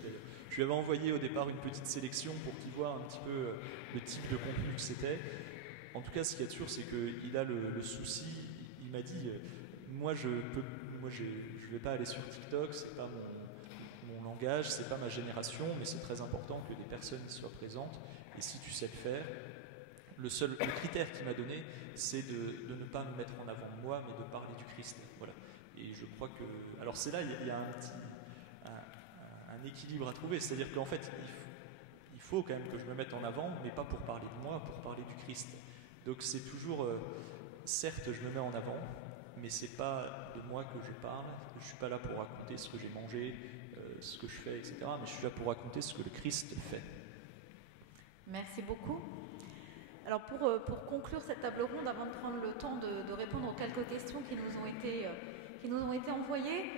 Je lui avais envoyé au départ une petite sélection pour qu'il voit un petit peu le type de contenu que c'était. En tout cas, ce qu'il y a de sûr, c'est qu'il a le souci. Il m'a dit moi, je vais pas aller sur TikTok, c'est pas mon langage, c'est pas ma génération, mais c'est très important que des personnes y soient présentes. Et si tu sais le faire, le critère qu'il m'a donné, c'est de ne pas me mettre en avant moi, mais de parler du Christ. Voilà. Et je crois que... Alors c'est là, il y a un équilibre à trouver. C'est-à-dire qu'en fait, il faut quand même que je me mette en avant, mais pas pour parler de moi, pour parler du Christ. Donc c'est toujours... certes, je me mets en avant, mais c'est pas de moi que je parle. Je suis pas là pour raconter ce que j'ai mangé, ce que je fais, etc. Mais je suis là pour raconter ce que le Christ fait. Merci beaucoup. Alors pour conclure cette table ronde, avant de prendre le temps de répondre aux quelques questions qui nous ont été envoyées,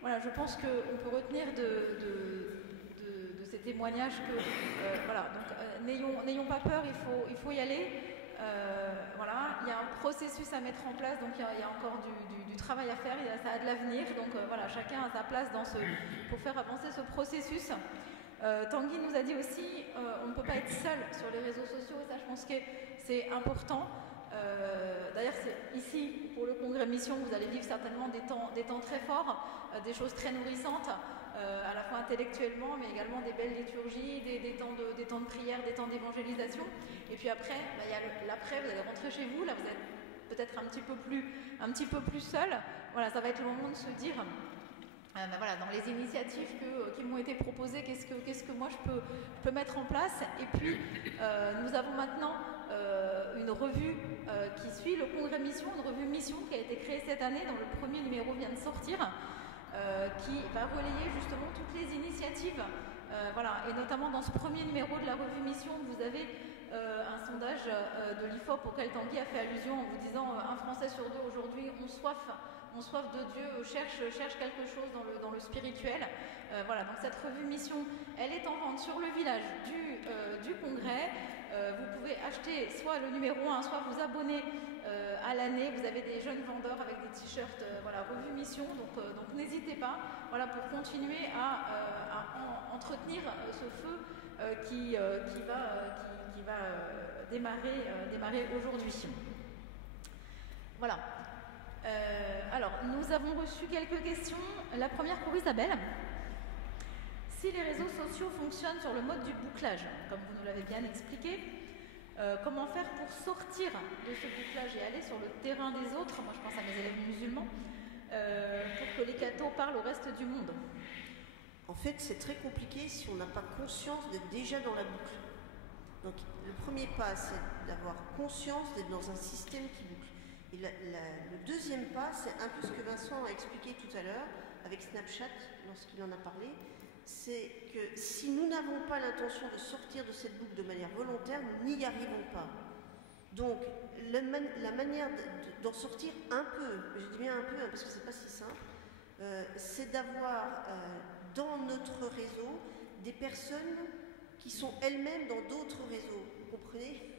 voilà, je pense qu'on peut retenir de ces témoignages que voilà, donc n'ayons pas peur, il faut y aller. Voilà, il y a un processus à mettre en place, donc il y a encore du travail à faire, ça a de l'avenir, donc voilà, chacun a sa place pour faire avancer ce processus. Tanguy nous a dit aussi, on ne peut pas être seul sur les réseaux sociaux, et ça je pense que c'est important. D'ailleurs, ici, pour le congrès Mission, vous allez vivre certainement des temps très forts, des choses très nourrissantes, à la fois intellectuellement, mais également des belles liturgies, des temps de prière, des temps d'évangélisation. Et puis après, il y a l'après, vous allez rentrer chez vous, là vous êtes peut-être un petit peu plus seul. Voilà, ça va être le moment de se dire... voilà, dans les initiatives qui m'ont été proposées, qu'est-ce que moi je peux mettre en place. Et puis nous avons maintenant une revue qui suit le congrès Mission, une revue Mission qui a été créée cette année, dont le premier numéro vient de sortir, qui va relayer justement toutes les initiatives. Voilà, et notamment dans ce premier numéro de la revue Mission, vous avez un sondage de l'IFOP auquel Tanguy a fait allusion en vous disant un Français sur deux aujourd'hui ont soif de Dieu, cherche quelque chose dans le spirituel. Voilà, donc cette revue Mission, elle est en vente sur le village du congrès. Vous pouvez acheter soit le numéro 1, soit vous abonner à l'année. Vous avez des jeunes vendeurs avec des t-shirts, voilà, revue Mission, donc n'hésitez pas, voilà, pour continuer à entretenir ce feu qui va démarrer aujourd'hui. Voilà. Alors, nous avons reçu quelques questions. La première pour Isabelle. Si les réseaux sociaux fonctionnent sur le mode du bouclage, comme vous nous l'avez bien expliqué, comment faire pour sortir de ce bouclage et aller sur le terrain des autres? Moi, je pense à mes élèves musulmans. que les cathos parlent au reste du monde? En fait, c'est très compliqué si on n'a pas conscience d'être déjà dans la boucle. Donc, le premier pas, c'est d'avoir conscience d'être dans un système qui boucle. Et le deuxième pas, c'est un peu ce que Vincent a expliqué tout à l'heure avec Snapchat, lorsqu'il en a parlé, c'est que si nous n'avons pas l'intention de sortir de cette boucle de manière volontaire, nous n'y arrivons pas. Donc, la manière d'en sortir un peu, je dis bien un peu, hein, parce que c'est pas si simple, c'est d'avoir dans notre réseau des personnes qui sont elles-mêmes dans d'autres réseaux. Vous comprenez?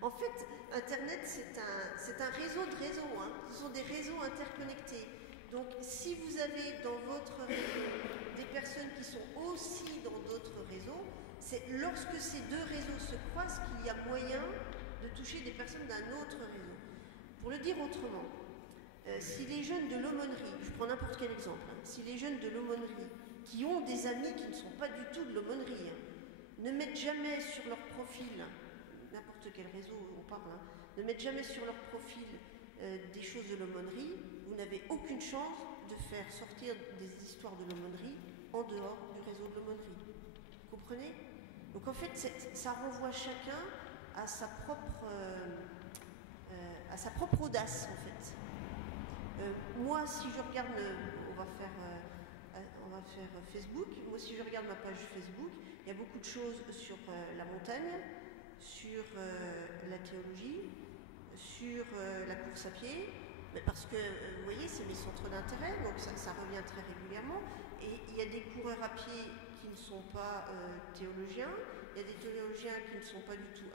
En fait, Internet, c'est un réseau de réseaux. Hein. Ce sont des réseaux interconnectés. Donc, si vous avez dans votre réseau des personnes qui sont aussi dans d'autres réseaux, c'est lorsque ces deux réseaux se croisent qu'il y a moyen de toucher des personnes d'un autre réseau. Pour le dire autrement, si les jeunes de l'aumônerie, je prends n'importe quel exemple, hein, si les jeunes de l'aumônerie qui ont des amis qui ne sont pas du tout de l'aumônerie, hein, ne mettent jamais sur leur profil, n'importe quel réseau on parle, hein, ne mettent jamais sur leur profil des choses de l'aumônerie, vous n'avez aucune chance de faire sortir des histoires de l'aumônerie en dehors du réseau de l'aumônerie. Vous comprenez? Donc en fait, ça renvoie chacun à sa propre audace, en fait. Moi, si je regarde, on va faire Facebook, moi si je regarde ma page Facebook, il y a beaucoup de choses sur la montagne, sur la théologie, sur la course à pied, mais parce que, vous voyez, c'est mes centres d'intérêt, donc ça revient très régulièrement. Et il y a des coureurs à pied qui ne sont pas théologiens, il y a des théologiens qui ne sont pas du tout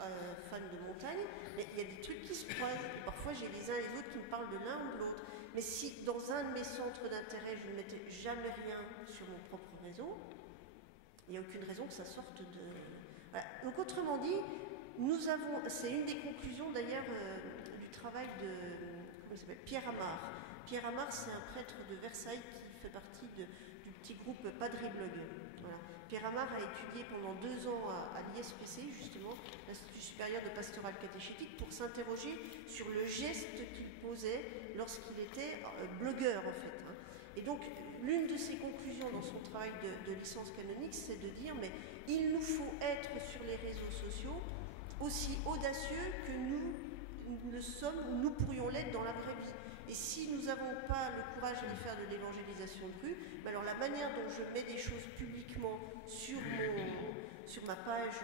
fans de montagne, mais il y a des trucs qui se croisent. Et parfois, j'ai les uns et les autres qui me parlent de l'un ou de l'autre. Mais si dans un de mes centres d'intérêt, je ne mettais jamais rien sur mon propre réseau, il n'y a aucune raison que ça sorte de... Voilà. Donc autrement dit, nous avons, c'est une des conclusions d'ailleurs du travail de Pierre Amar. Pierre Amar, c'est un prêtre de Versailles qui fait partie du petit groupe Padre Blog. Voilà. Pierre Amar a étudié pendant 2 ans à l'ISPC, justement, l'Institut supérieur de pastoral catéchétique, pour s'interroger sur le geste qu'il posait lorsqu'il était blogueur, en fait. Hein. Et donc, l'une de ses conclusions dans son travail de licence canonique, c'est de dire, mais il nous faut être sur les réseaux sociaux aussi audacieux que nous le sommes ou nous pourrions l'être dans la vraie vie. Et si nous n'avons pas le courage de faire de l'évangélisation de rue, ben alors la manière dont je mets des choses publiquement sur ma page,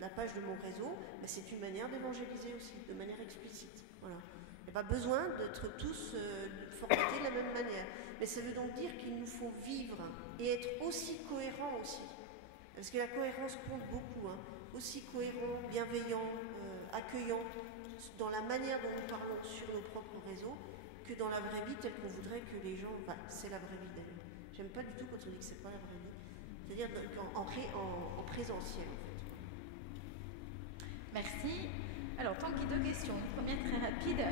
la page de mon réseau, ben c'est une manière d'évangéliser aussi, de manière explicite. Voilà. Il n'y a pas besoin d'être tous formatés de la même manière. Mais ça veut donc dire qu'il nous faut vivre et être aussi cohérents aussi. Parce que la cohérence compte beaucoup. Hein. Aussi cohérent, bienveillant, accueillant dans la manière dont nous parlons sur nos propres réseaux que dans la vraie vie telle qu'on voudrait que les gens... Enfin, c'est la vraie vie d'ailleurs. J'aime pas du tout quand on dit que c'est pas la vraie vie. C'est-à-dire en présentiel en fait. Merci. Alors, Tanguy, 2 questions. Une première très rapide.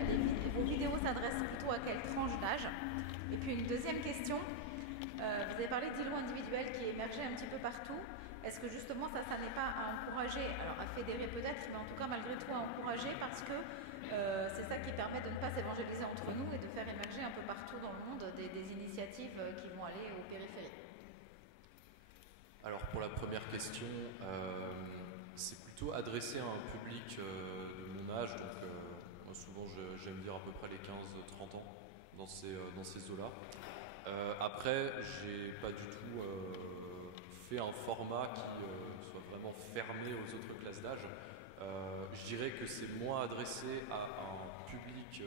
Vos vidéos s'adressent plutôt à quelle tranche d'âge? Et puis une deuxième question. Vous avez parlé d'îlots individuels qui émergeaient un petit peu partout. Est-ce que justement ça n'est pas à encourager, alors à fédérer peut-être, mais en tout cas malgré tout à encourager parce que c'est ça qui permet de ne pas s'évangéliser entre nous et de faire émerger un peu partout dans le monde des initiatives qui vont aller aux périphéries? Alors pour la première question, c'est plutôt adressé à un public de mon âge, donc moi souvent j'aime dire à peu près les 15-30 ans dans ces eaux-là. Après, j'ai pas du tout fait un format qui soit vraiment fermé aux autres classes d'âge. Je dirais que c'est moins adressé à un public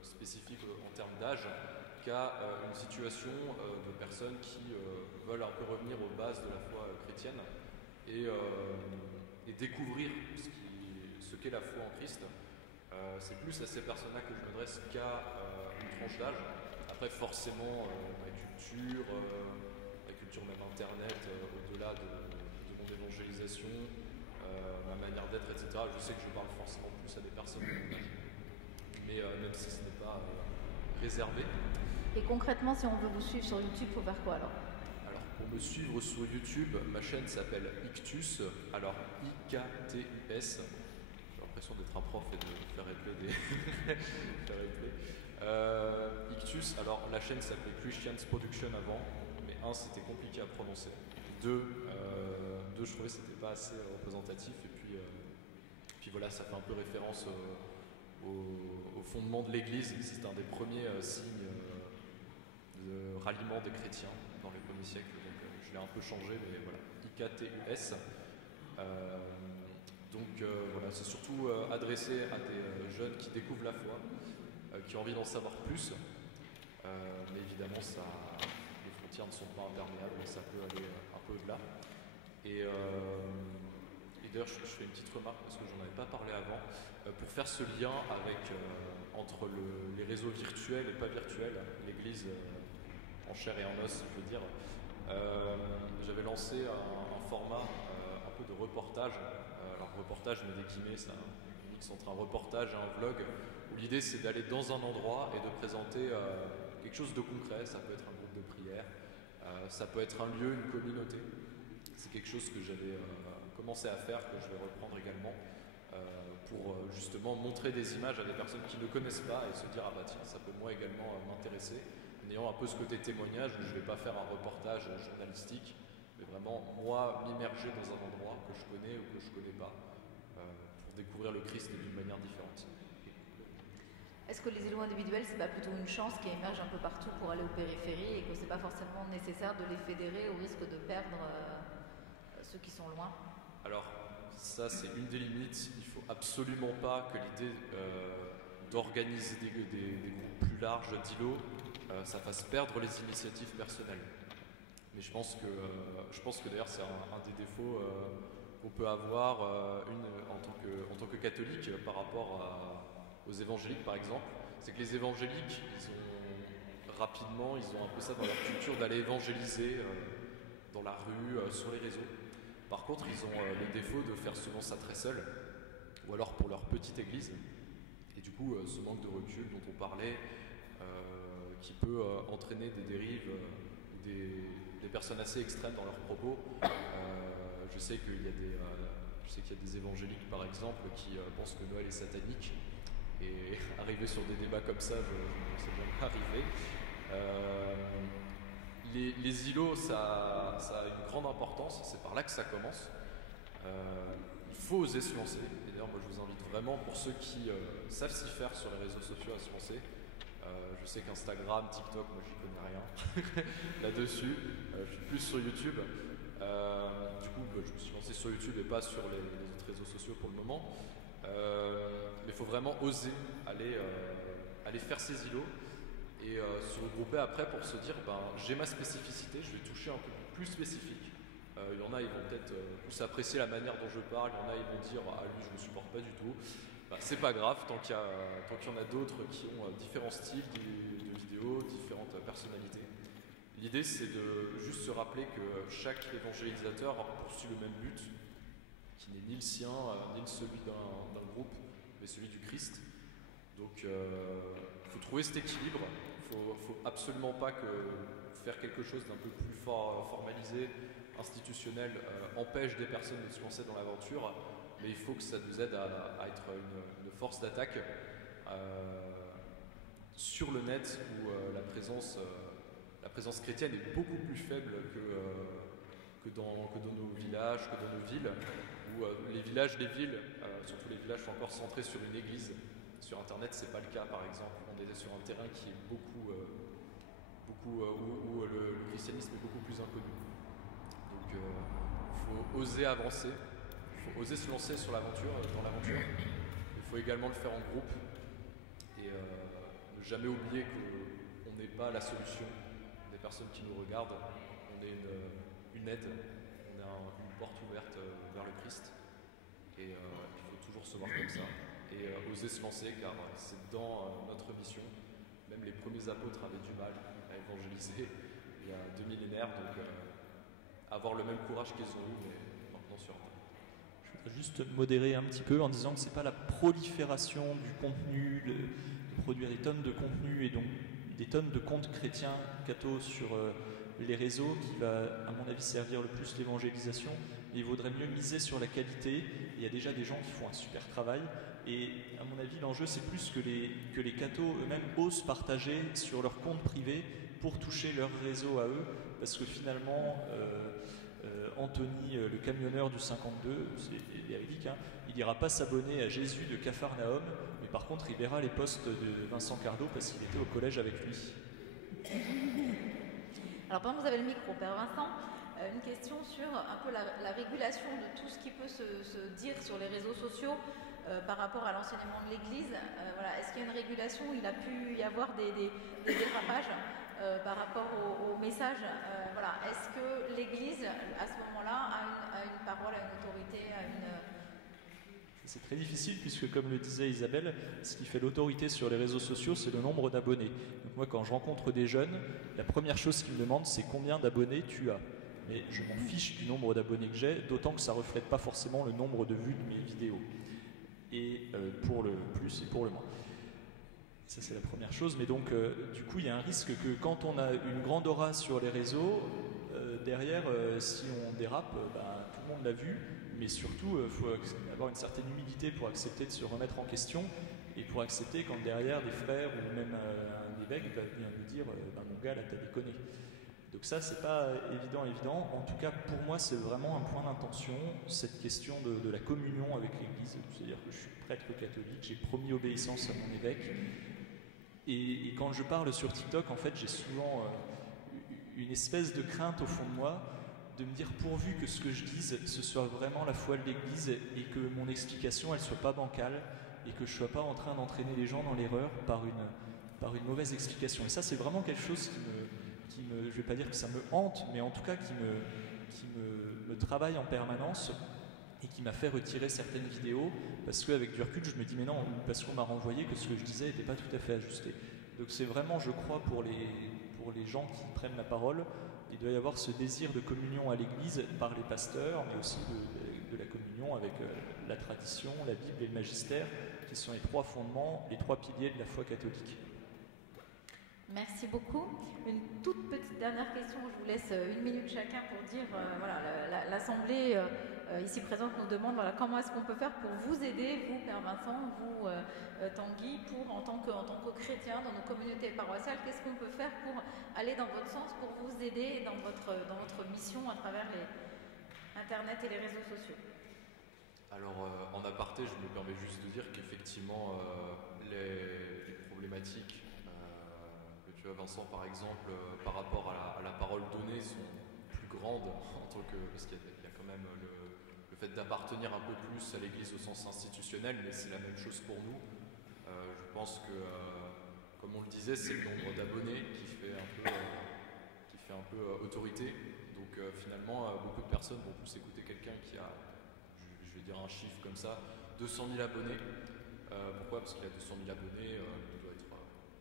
spécifique en termes d'âge qu'à une situation de personnes qui veulent un peu revenir aux bases de la foi chrétienne et découvrir ce qu'est la foi en Christ. C'est plus à ces personnes-là que je m'adresse qu'à une tranche d'âge. Après, forcément, ma culture même Internet, au-delà de mon évangélisation, ma manière d'être, etc., je sais que je parle forcément plus à des personnes de mon âge. Mais même si ce n'est pas réservé. Et concrètement, si on veut vous suivre sur YouTube, il faut faire quoi alors? Alors, pour me suivre sur YouTube, ma chaîne s'appelle Ictus, alors I-K-T-U-S. J'ai l'impression d'être un prof et de faire répéter des... Ictus. cursus, alors la chaîne s'appelait Christian's Production avant, mais c'était compliqué à prononcer. Deux, je trouvais que c'était pas assez représentatif, et puis voilà, ça fait un peu référence au fondement de l'Église. C'était un des premiers signes de ralliement des chrétiens dans les premiers siècles, donc je l'ai un peu changé, mais voilà, IKTUS. Voilà, c'est surtout adressé à des jeunes qui découvrent la foi, qui ont envie d'en savoir plus, mais évidemment les frontières ne sont pas imperméables, ça peut aller un peu au-delà. Et d'ailleurs je fais une petite remarque parce que j'en avais pas parlé avant, pour faire ce lien entre les réseaux virtuels et pas virtuels, l'église en chair et en os, je veux dire, j'avais lancé un format un peu de reportage. Alors reportage, mais des guillemets, c'est un mix entre un reportage et un vlog, où l'idée c'est d'aller dans un endroit et de présenter quelque chose de concret. Ça peut être un groupe de prière, ça peut être un lieu, une communauté. C'est quelque chose que j'avais commencé à faire, que je vais reprendre également, pour justement montrer des images à des personnes qui ne connaissent pas et se dire ah bah tiens, ça peut moi également m'intéresser, en ayant un peu ce côté témoignage où je ne vais pas faire un reportage journalistique, mais vraiment moi m'immerger dans un endroit que je connais ou que je ne connais pas, pour découvrir le Christ d'une manière différente. Est-ce que les îlots individuels, c'est pas plutôt une chance qui émerge un peu partout pour aller aux périphéries et que c'est pas forcément nécessaire de les fédérer au risque de perdre ceux qui sont loin? Alors ça c'est une des limites, il ne faut absolument pas que l'idée d'organiser des groupes plus larges d'îlots ça fasse perdre les initiatives personnelles. Mais je pense que d'ailleurs c'est un des défauts qu'on peut avoir en tant que catholique par rapport aux évangéliques par exemple, c'est que les évangéliques ils ont un peu ça dans leur culture d'aller évangéliser dans la rue, sur les réseaux. Par contre ils ont le défaut de faire souvent ça très seuls, ou alors pour leur petite église, et du coup ce manque de recul dont on parlait qui peut entraîner des dérives, des personnes assez extrêmes dans leurs propos. Je sais qu'il y a des évangéliques par exemple qui pensent que Noël est satanique, et arriver sur des débats comme ça, je ne sais jamais arriver. Les îlots, ça a une grande importance, c'est par là que ça commence. Il faut oser se lancer, et d'ailleurs moi je vous invite vraiment, pour ceux qui savent s'y faire sur les réseaux sociaux, à se lancer. Je sais qu'Instagram, TikTok, moi j'y connais rien là-dessus, je suis plus sur YouTube. Du coup je me suis lancé sur YouTube et pas sur les autres réseaux sociaux pour le moment. Mais il faut vraiment oser aller faire ces îlots et se regrouper après pour se dire j'ai ma spécificité, je vais toucher un peu plus spécifique. Il y en a, ils vont peut-être plus apprécier la manière dont je parle, il y en a, ils vont dire lui je ne le supporte pas du tout. C'est pas grave, tant qu'il y en a d'autres qui ont différents styles de vidéos, différentes personnalités. L'idée c'est de juste se rappeler que chaque évangélisateur poursuit le même but, qui n'est ni le sien, ni celui d'un groupe, mais celui du Christ. Donc il faut trouver cet équilibre. Il ne faut absolument pas que faire quelque chose d'un peu plus formalisé, institutionnel, empêche des personnes de se lancer dans l'aventure, mais il faut que ça nous aide à être une force d'attaque sur le net où la présence chrétienne est beaucoup plus faible que dans nos villages, que dans nos villes, où les villages, les villes, surtout les villages sont encore centrés sur une église. Sur Internet, c'est pas le cas, par exemple. On est sur un terrain qui est où le christianisme est beaucoup plus inconnu. Donc, il faut oser avancer, il faut oser se lancer dans l'aventure. Il faut également le faire en groupe et ne jamais oublier qu'on n'est pas la solution des personnes qui nous regardent. On est une aide, on est une porte ouverte vers le Christ. Et il faut toujours se voir comme ça et oser se lancer, car c'est dans notre mission. Même les premiers apôtres avaient du mal à évangéliser il y a 2 millénaires, donc avoir le même courage qu'ils ont eu, mais maintenant sur Terre. Je voudrais juste modérer un petit peu en disant que c'est pas la prolifération du contenu, de produire des tonnes de contenu et donc des tonnes de comptes chrétiens cathos sur les réseaux qui va, à mon avis, servir le plus l'évangélisation. Il vaudrait mieux miser sur la qualité. Il y a déjà des gens qui font un super travail, Et à mon avis, l'enjeu, c'est plus que les cathos eux-mêmes osent partager sur leur compte privé pour toucher leur réseau à eux, parce que finalement, Anthony, le camionneur du 52, c'est véridique, hein, il n'ira pas s'abonner à Jésus de Capharnaüm, mais par contre, il verra les posts de Vincent Cardot parce qu'il était au collège avec lui. Alors, pendant que vous avez le micro, Père Vincent, une question sur un peu la régulation de tout ce qui peut se dire sur les réseaux sociaux par rapport à l'enseignement de l'Église. Voilà. Est-ce qu'il y a une régulation? Il a pu y avoir des dérapages par rapport aux messages. Voilà. Est-ce que l'Église, à ce moment-là, a une parole, a une autorité, a une... C'est très difficile puisque, comme le disait Isabelle, ce qui fait l'autorité sur les réseaux sociaux, c'est le nombre d'abonnés. Donc moi, quand je rencontre des jeunes, la première chose qu'ils me demandent, c'est combien d'abonnés tu as. Mais je m'en fiche du nombre d'abonnés que j'ai, d'autant que ça ne reflète pas forcément le nombre de vues de mes vidéos. Et pour le plus et pour le moins. Ça, c'est la première chose. Mais donc, du coup, il y a un risque que quand on a une grande aura sur les réseaux, derrière, si on dérape, tout le monde l'a vu. Mais surtout, il faut avoir une certaine humilité pour accepter de se remettre en question et pour accepter quand derrière des frères ou même un évêque va venir nous dire mon gars, là, t'as déconné. Donc ça, c'est pas évident. En tout cas, pour moi, c'est vraiment un point d'intention, cette question de la communion avec l'Église. C'est-à-dire que je suis prêtre catholique, j'ai promis obéissance à mon évêque. Et quand je parle sur TikTok, en fait, j'ai souvent une espèce de crainte au fond de moi de me dire pourvu que ce que je dise, ce soit vraiment la foi de l'Église et que mon explication, elle soit pas bancale et que je sois pas en train d'entraîner les gens dans l'erreur par une mauvaise explication. Et ça, c'est vraiment quelque chose qui me, je vais pas dire que ça me hante, mais en tout cas qui me travaille en permanence et qui m'a fait retirer certaines vidéos parce qu'avec du recul, je me dis mais non, parce qu'on m'a renvoyé que ce que je disais n'était pas tout à fait ajusté. Donc c'est vraiment, je crois, pour les gens qui prennent la parole, il doit y avoir ce désir de communion à l'Église par les pasteurs, mais aussi de la communion avec la tradition, la Bible et le magistère, qui sont les trois fondements, les trois piliers de la foi catholique. Merci beaucoup. Une toute petite dernière question, je vous laisse 1 minute chacun pour dire, voilà, l'Assemblée ici présente nous demande comment est-ce qu'on peut faire pour vous aider, vous Père Vincent, vous Tanguy, en tant que chrétien dans nos communautés paroissiales, qu'est-ce qu'on peut faire pour aller dans votre sens, pour vous aider dans votre mission à travers Internet et les réseaux sociaux? Alors en aparté, je me permets juste de dire qu'effectivement les problématiques tu vois, Vincent, par exemple, par rapport à la parole donnée, sont plus grandes en tant que. Parce qu'il y a quand même le fait d'appartenir un peu plus à l'Église au sens institutionnel, mais c'est la même chose pour nous. Je pense que, comme on le disait, c'est le nombre d'abonnés qui fait un peu autorité. Donc finalement, beaucoup de personnes vont plus écouter quelqu'un qui a, je vais dire un chiffre comme ça, 200 000 abonnés. Pourquoi? Parce qu'il a 200 000 abonnés.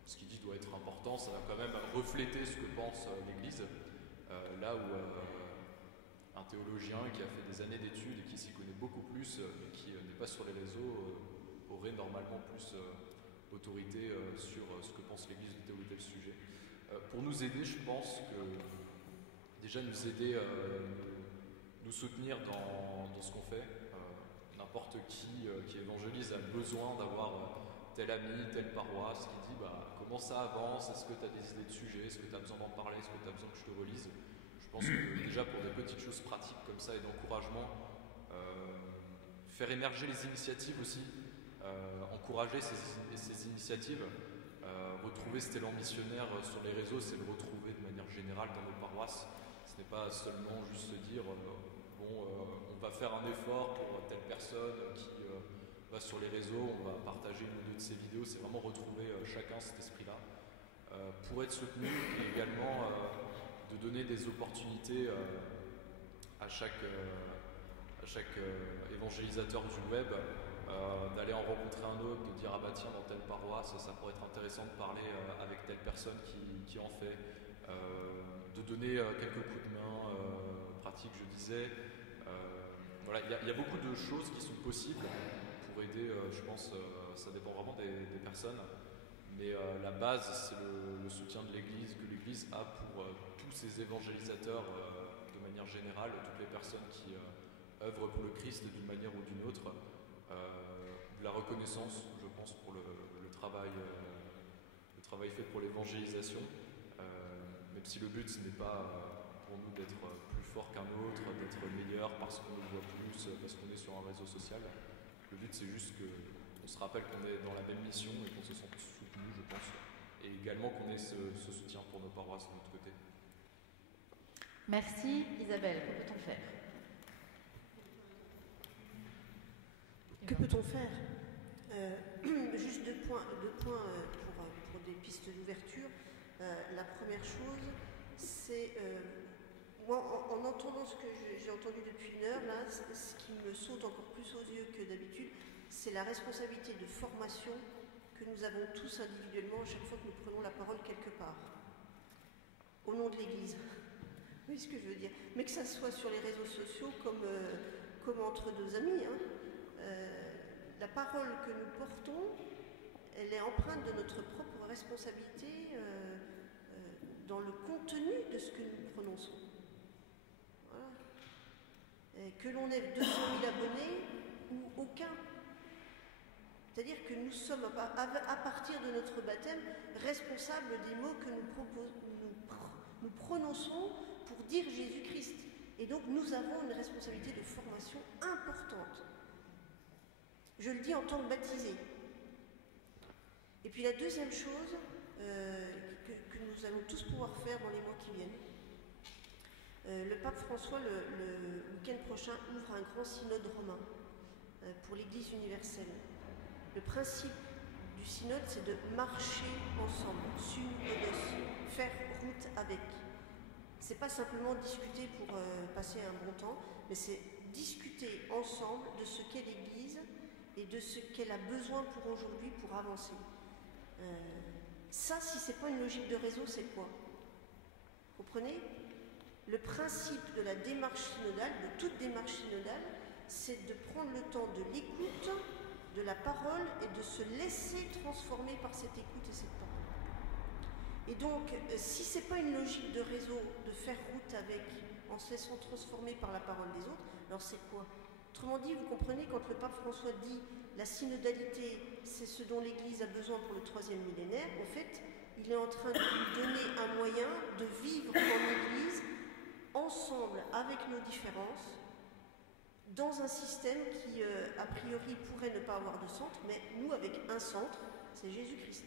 Ce qu'il dit doit être important, ça va quand même refléter ce que pense l'Église, là où un théologien qui a fait des années d'études et qui s'y connaît beaucoup plus, mais qui n'est pas sur les réseaux, aurait normalement plus autorité sur ce que pense l'Église de tel ou tel sujet. Pour nous aider, je pense que déjà nous aider, nous soutenir dans ce qu'on fait, n'importe qui évangélise a besoin d'avoir tel ami, telle paroisse qui dit comment ça avance, est-ce que tu as des idées de sujets, est-ce que tu as besoin d'en parler, est-ce que tu as besoin que je te relise. Je pense que déjà pour des petites choses pratiques comme ça et d'encouragement, faire émerger les initiatives aussi, encourager ces initiatives, retrouver cet élan missionnaire sur les réseaux, c'est le retrouver de manière générale dans nos paroisses. Ce n'est pas seulement juste se dire on va faire un effort pour telle personne qui va sur les réseaux, on va partager une ou deux de ces vidéos, c'est vraiment retrouver chacun cet esprit-là pour être soutenu et également de donner des opportunités à chaque évangélisateur du web, d'aller en rencontrer un autre, de dire tiens dans telle paroisse ça pourrait être intéressant de parler avec telle personne qui en fait, de donner quelques coups de main pratiques, je disais. Voilà, il y a beaucoup de choses qui sont possibles pour aider, je pense, ça dépend vraiment des personnes, mais la base c'est le soutien de l'Église, que l'Église a pour tous ses évangélisateurs de manière générale, toutes les personnes qui œuvrent pour le Christ d'une manière ou d'une autre. la reconnaissance, je pense, pour le travail fait pour l'évangélisation, même si le but ce n'est pas pour nous d'être plus fort qu'un autre, d'être meilleur parce qu'on le voit plus, parce qu'on est sur un réseau social. Le but c'est juste qu'on se rappelle qu'on est dans la même mission et qu'on se sent soutenu, je pense, et également qu'on ait ce soutien pour nos paroisses de notre côté. Merci Isabelle, que peut-on faire? Que peut-on faire? Juste deux points pour des pistes d'ouverture. La première chose, c'est, moi, en entendant ce que j'ai entendu depuis une heure, là, ce qui me saute encore plus aux yeux que d'habitude, c'est la responsabilité de formation que nous avons tous individuellement à chaque fois que nous prenons la parole quelque part, au nom de l'Église. Vous voyez ce que je veux dire? Mais que ça soit sur les réseaux sociaux comme entre deux amis, hein. La parole que nous portons, elle est empreinte de notre propre responsabilité dans le contenu de ce que nous prononçons. Voilà. Et que l'on ait 200 000 abonnés ou aucun. C'est-à-dire que nous sommes, à partir de notre baptême, responsables des mots que nous prononçons pour dire Jésus-Christ. Et donc nous avons une responsabilité de formation importante. Je le dis en tant que baptisé. Et puis la deuxième chose que nous allons tous pouvoir faire dans les mois qui viennent, le pape François, le week-end prochain, ouvre un grand synode romain pour l'Église universelle. Le principe du synode, c'est de marcher ensemble, synodos, faire route avec. C'est pas simplement discuter pour passer un bon temps, mais c'est discuter ensemble de ce qu'est l'Église et de ce qu'elle a besoin pour aujourd'hui pour avancer. Ça, si c'est pas une logique de réseau, c'est quoi? Comprenez? Le principe de la démarche synodale, de toute démarche synodale, c'est de prendre le temps de l'écoute, de la parole et de se laisser transformer par cette écoute et cette parole. Et donc, si c'est pas une logique de réseau, de faire route avec, en se laissant transformer par la parole des autres, alors c'est quoi? Autrement dit, vous comprenez, quand le pape François dit la synodalité, c'est ce dont l'Église a besoin pour le 3e millénaire, en fait, il est en train de nous donner un moyen de vivre en Église, ensemble, avec nos différences, dans un système qui, a priori, pourrait ne pas avoir de centre, mais nous, avec un centre, c'est Jésus-Christ.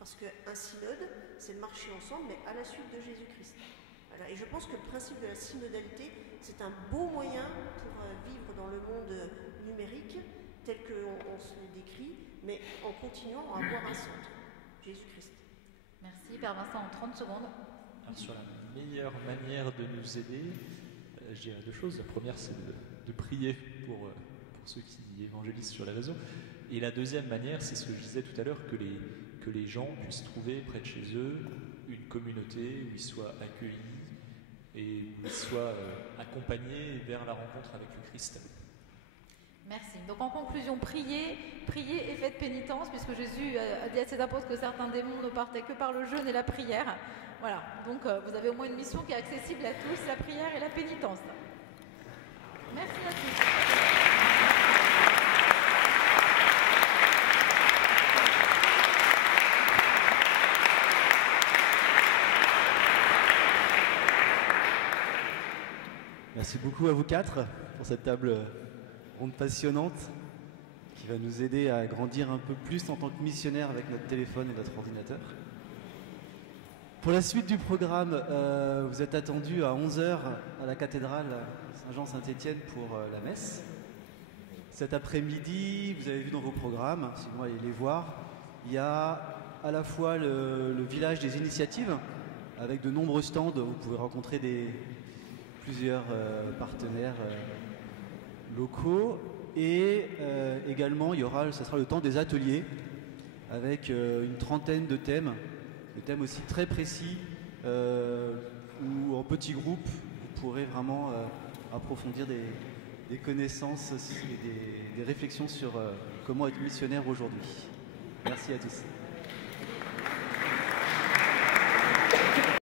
Parce qu'un synode, c'est le marcher ensemble, mais à la suite de Jésus-Christ. Voilà. Et je pense que le principe de la synodalité, c'est un beau moyen pour vivre dans le monde numérique, tel qu'on se le décrit, mais en continuant à avoir un centre, Jésus-Christ. Merci, Père Vincent, en 30 secondes. Alors, sur la meilleure manière de nous aider, je dirais deux choses. La première, c'est de prier pour ceux qui évangélisent sur les réseaux. Et la deuxième manière, c'est ce que je disais tout à l'heure, que les gens puissent trouver près de chez eux une communauté où ils soient accueillis et où ils soient accompagnés vers la rencontre avec le Christ. Merci. Donc en conclusion, priez et faites pénitence, puisque Jésus a dit à ses apôtres que certains démons ne partaient que par le jeûne et la prière. Voilà, donc vous avez au moins une mission qui est accessible à tous, la prière et la pénitence. Merci à tous. Merci beaucoup à vous quatre pour cette table ronde passionnante qui va nous aider à grandir un peu plus en tant que missionnaire avec notre téléphone et notre ordinateur. Pour la suite du programme, vous êtes attendus à 11h à la cathédrale Saint-Jean-Saint-Étienne pour la messe. Cet après-midi, vous avez vu dans vos programmes, si vous allez les voir, il y a à la fois le village des initiatives avec de nombreux stands où vous pouvez rencontrer plusieurs partenaires locaux et également ce sera le temps des ateliers avec une trentaine de thèmes aussi très précis où en petits groupes vous pourrez vraiment approfondir des connaissances et des réflexions sur comment être missionnaire aujourd'hui. Merci à tous.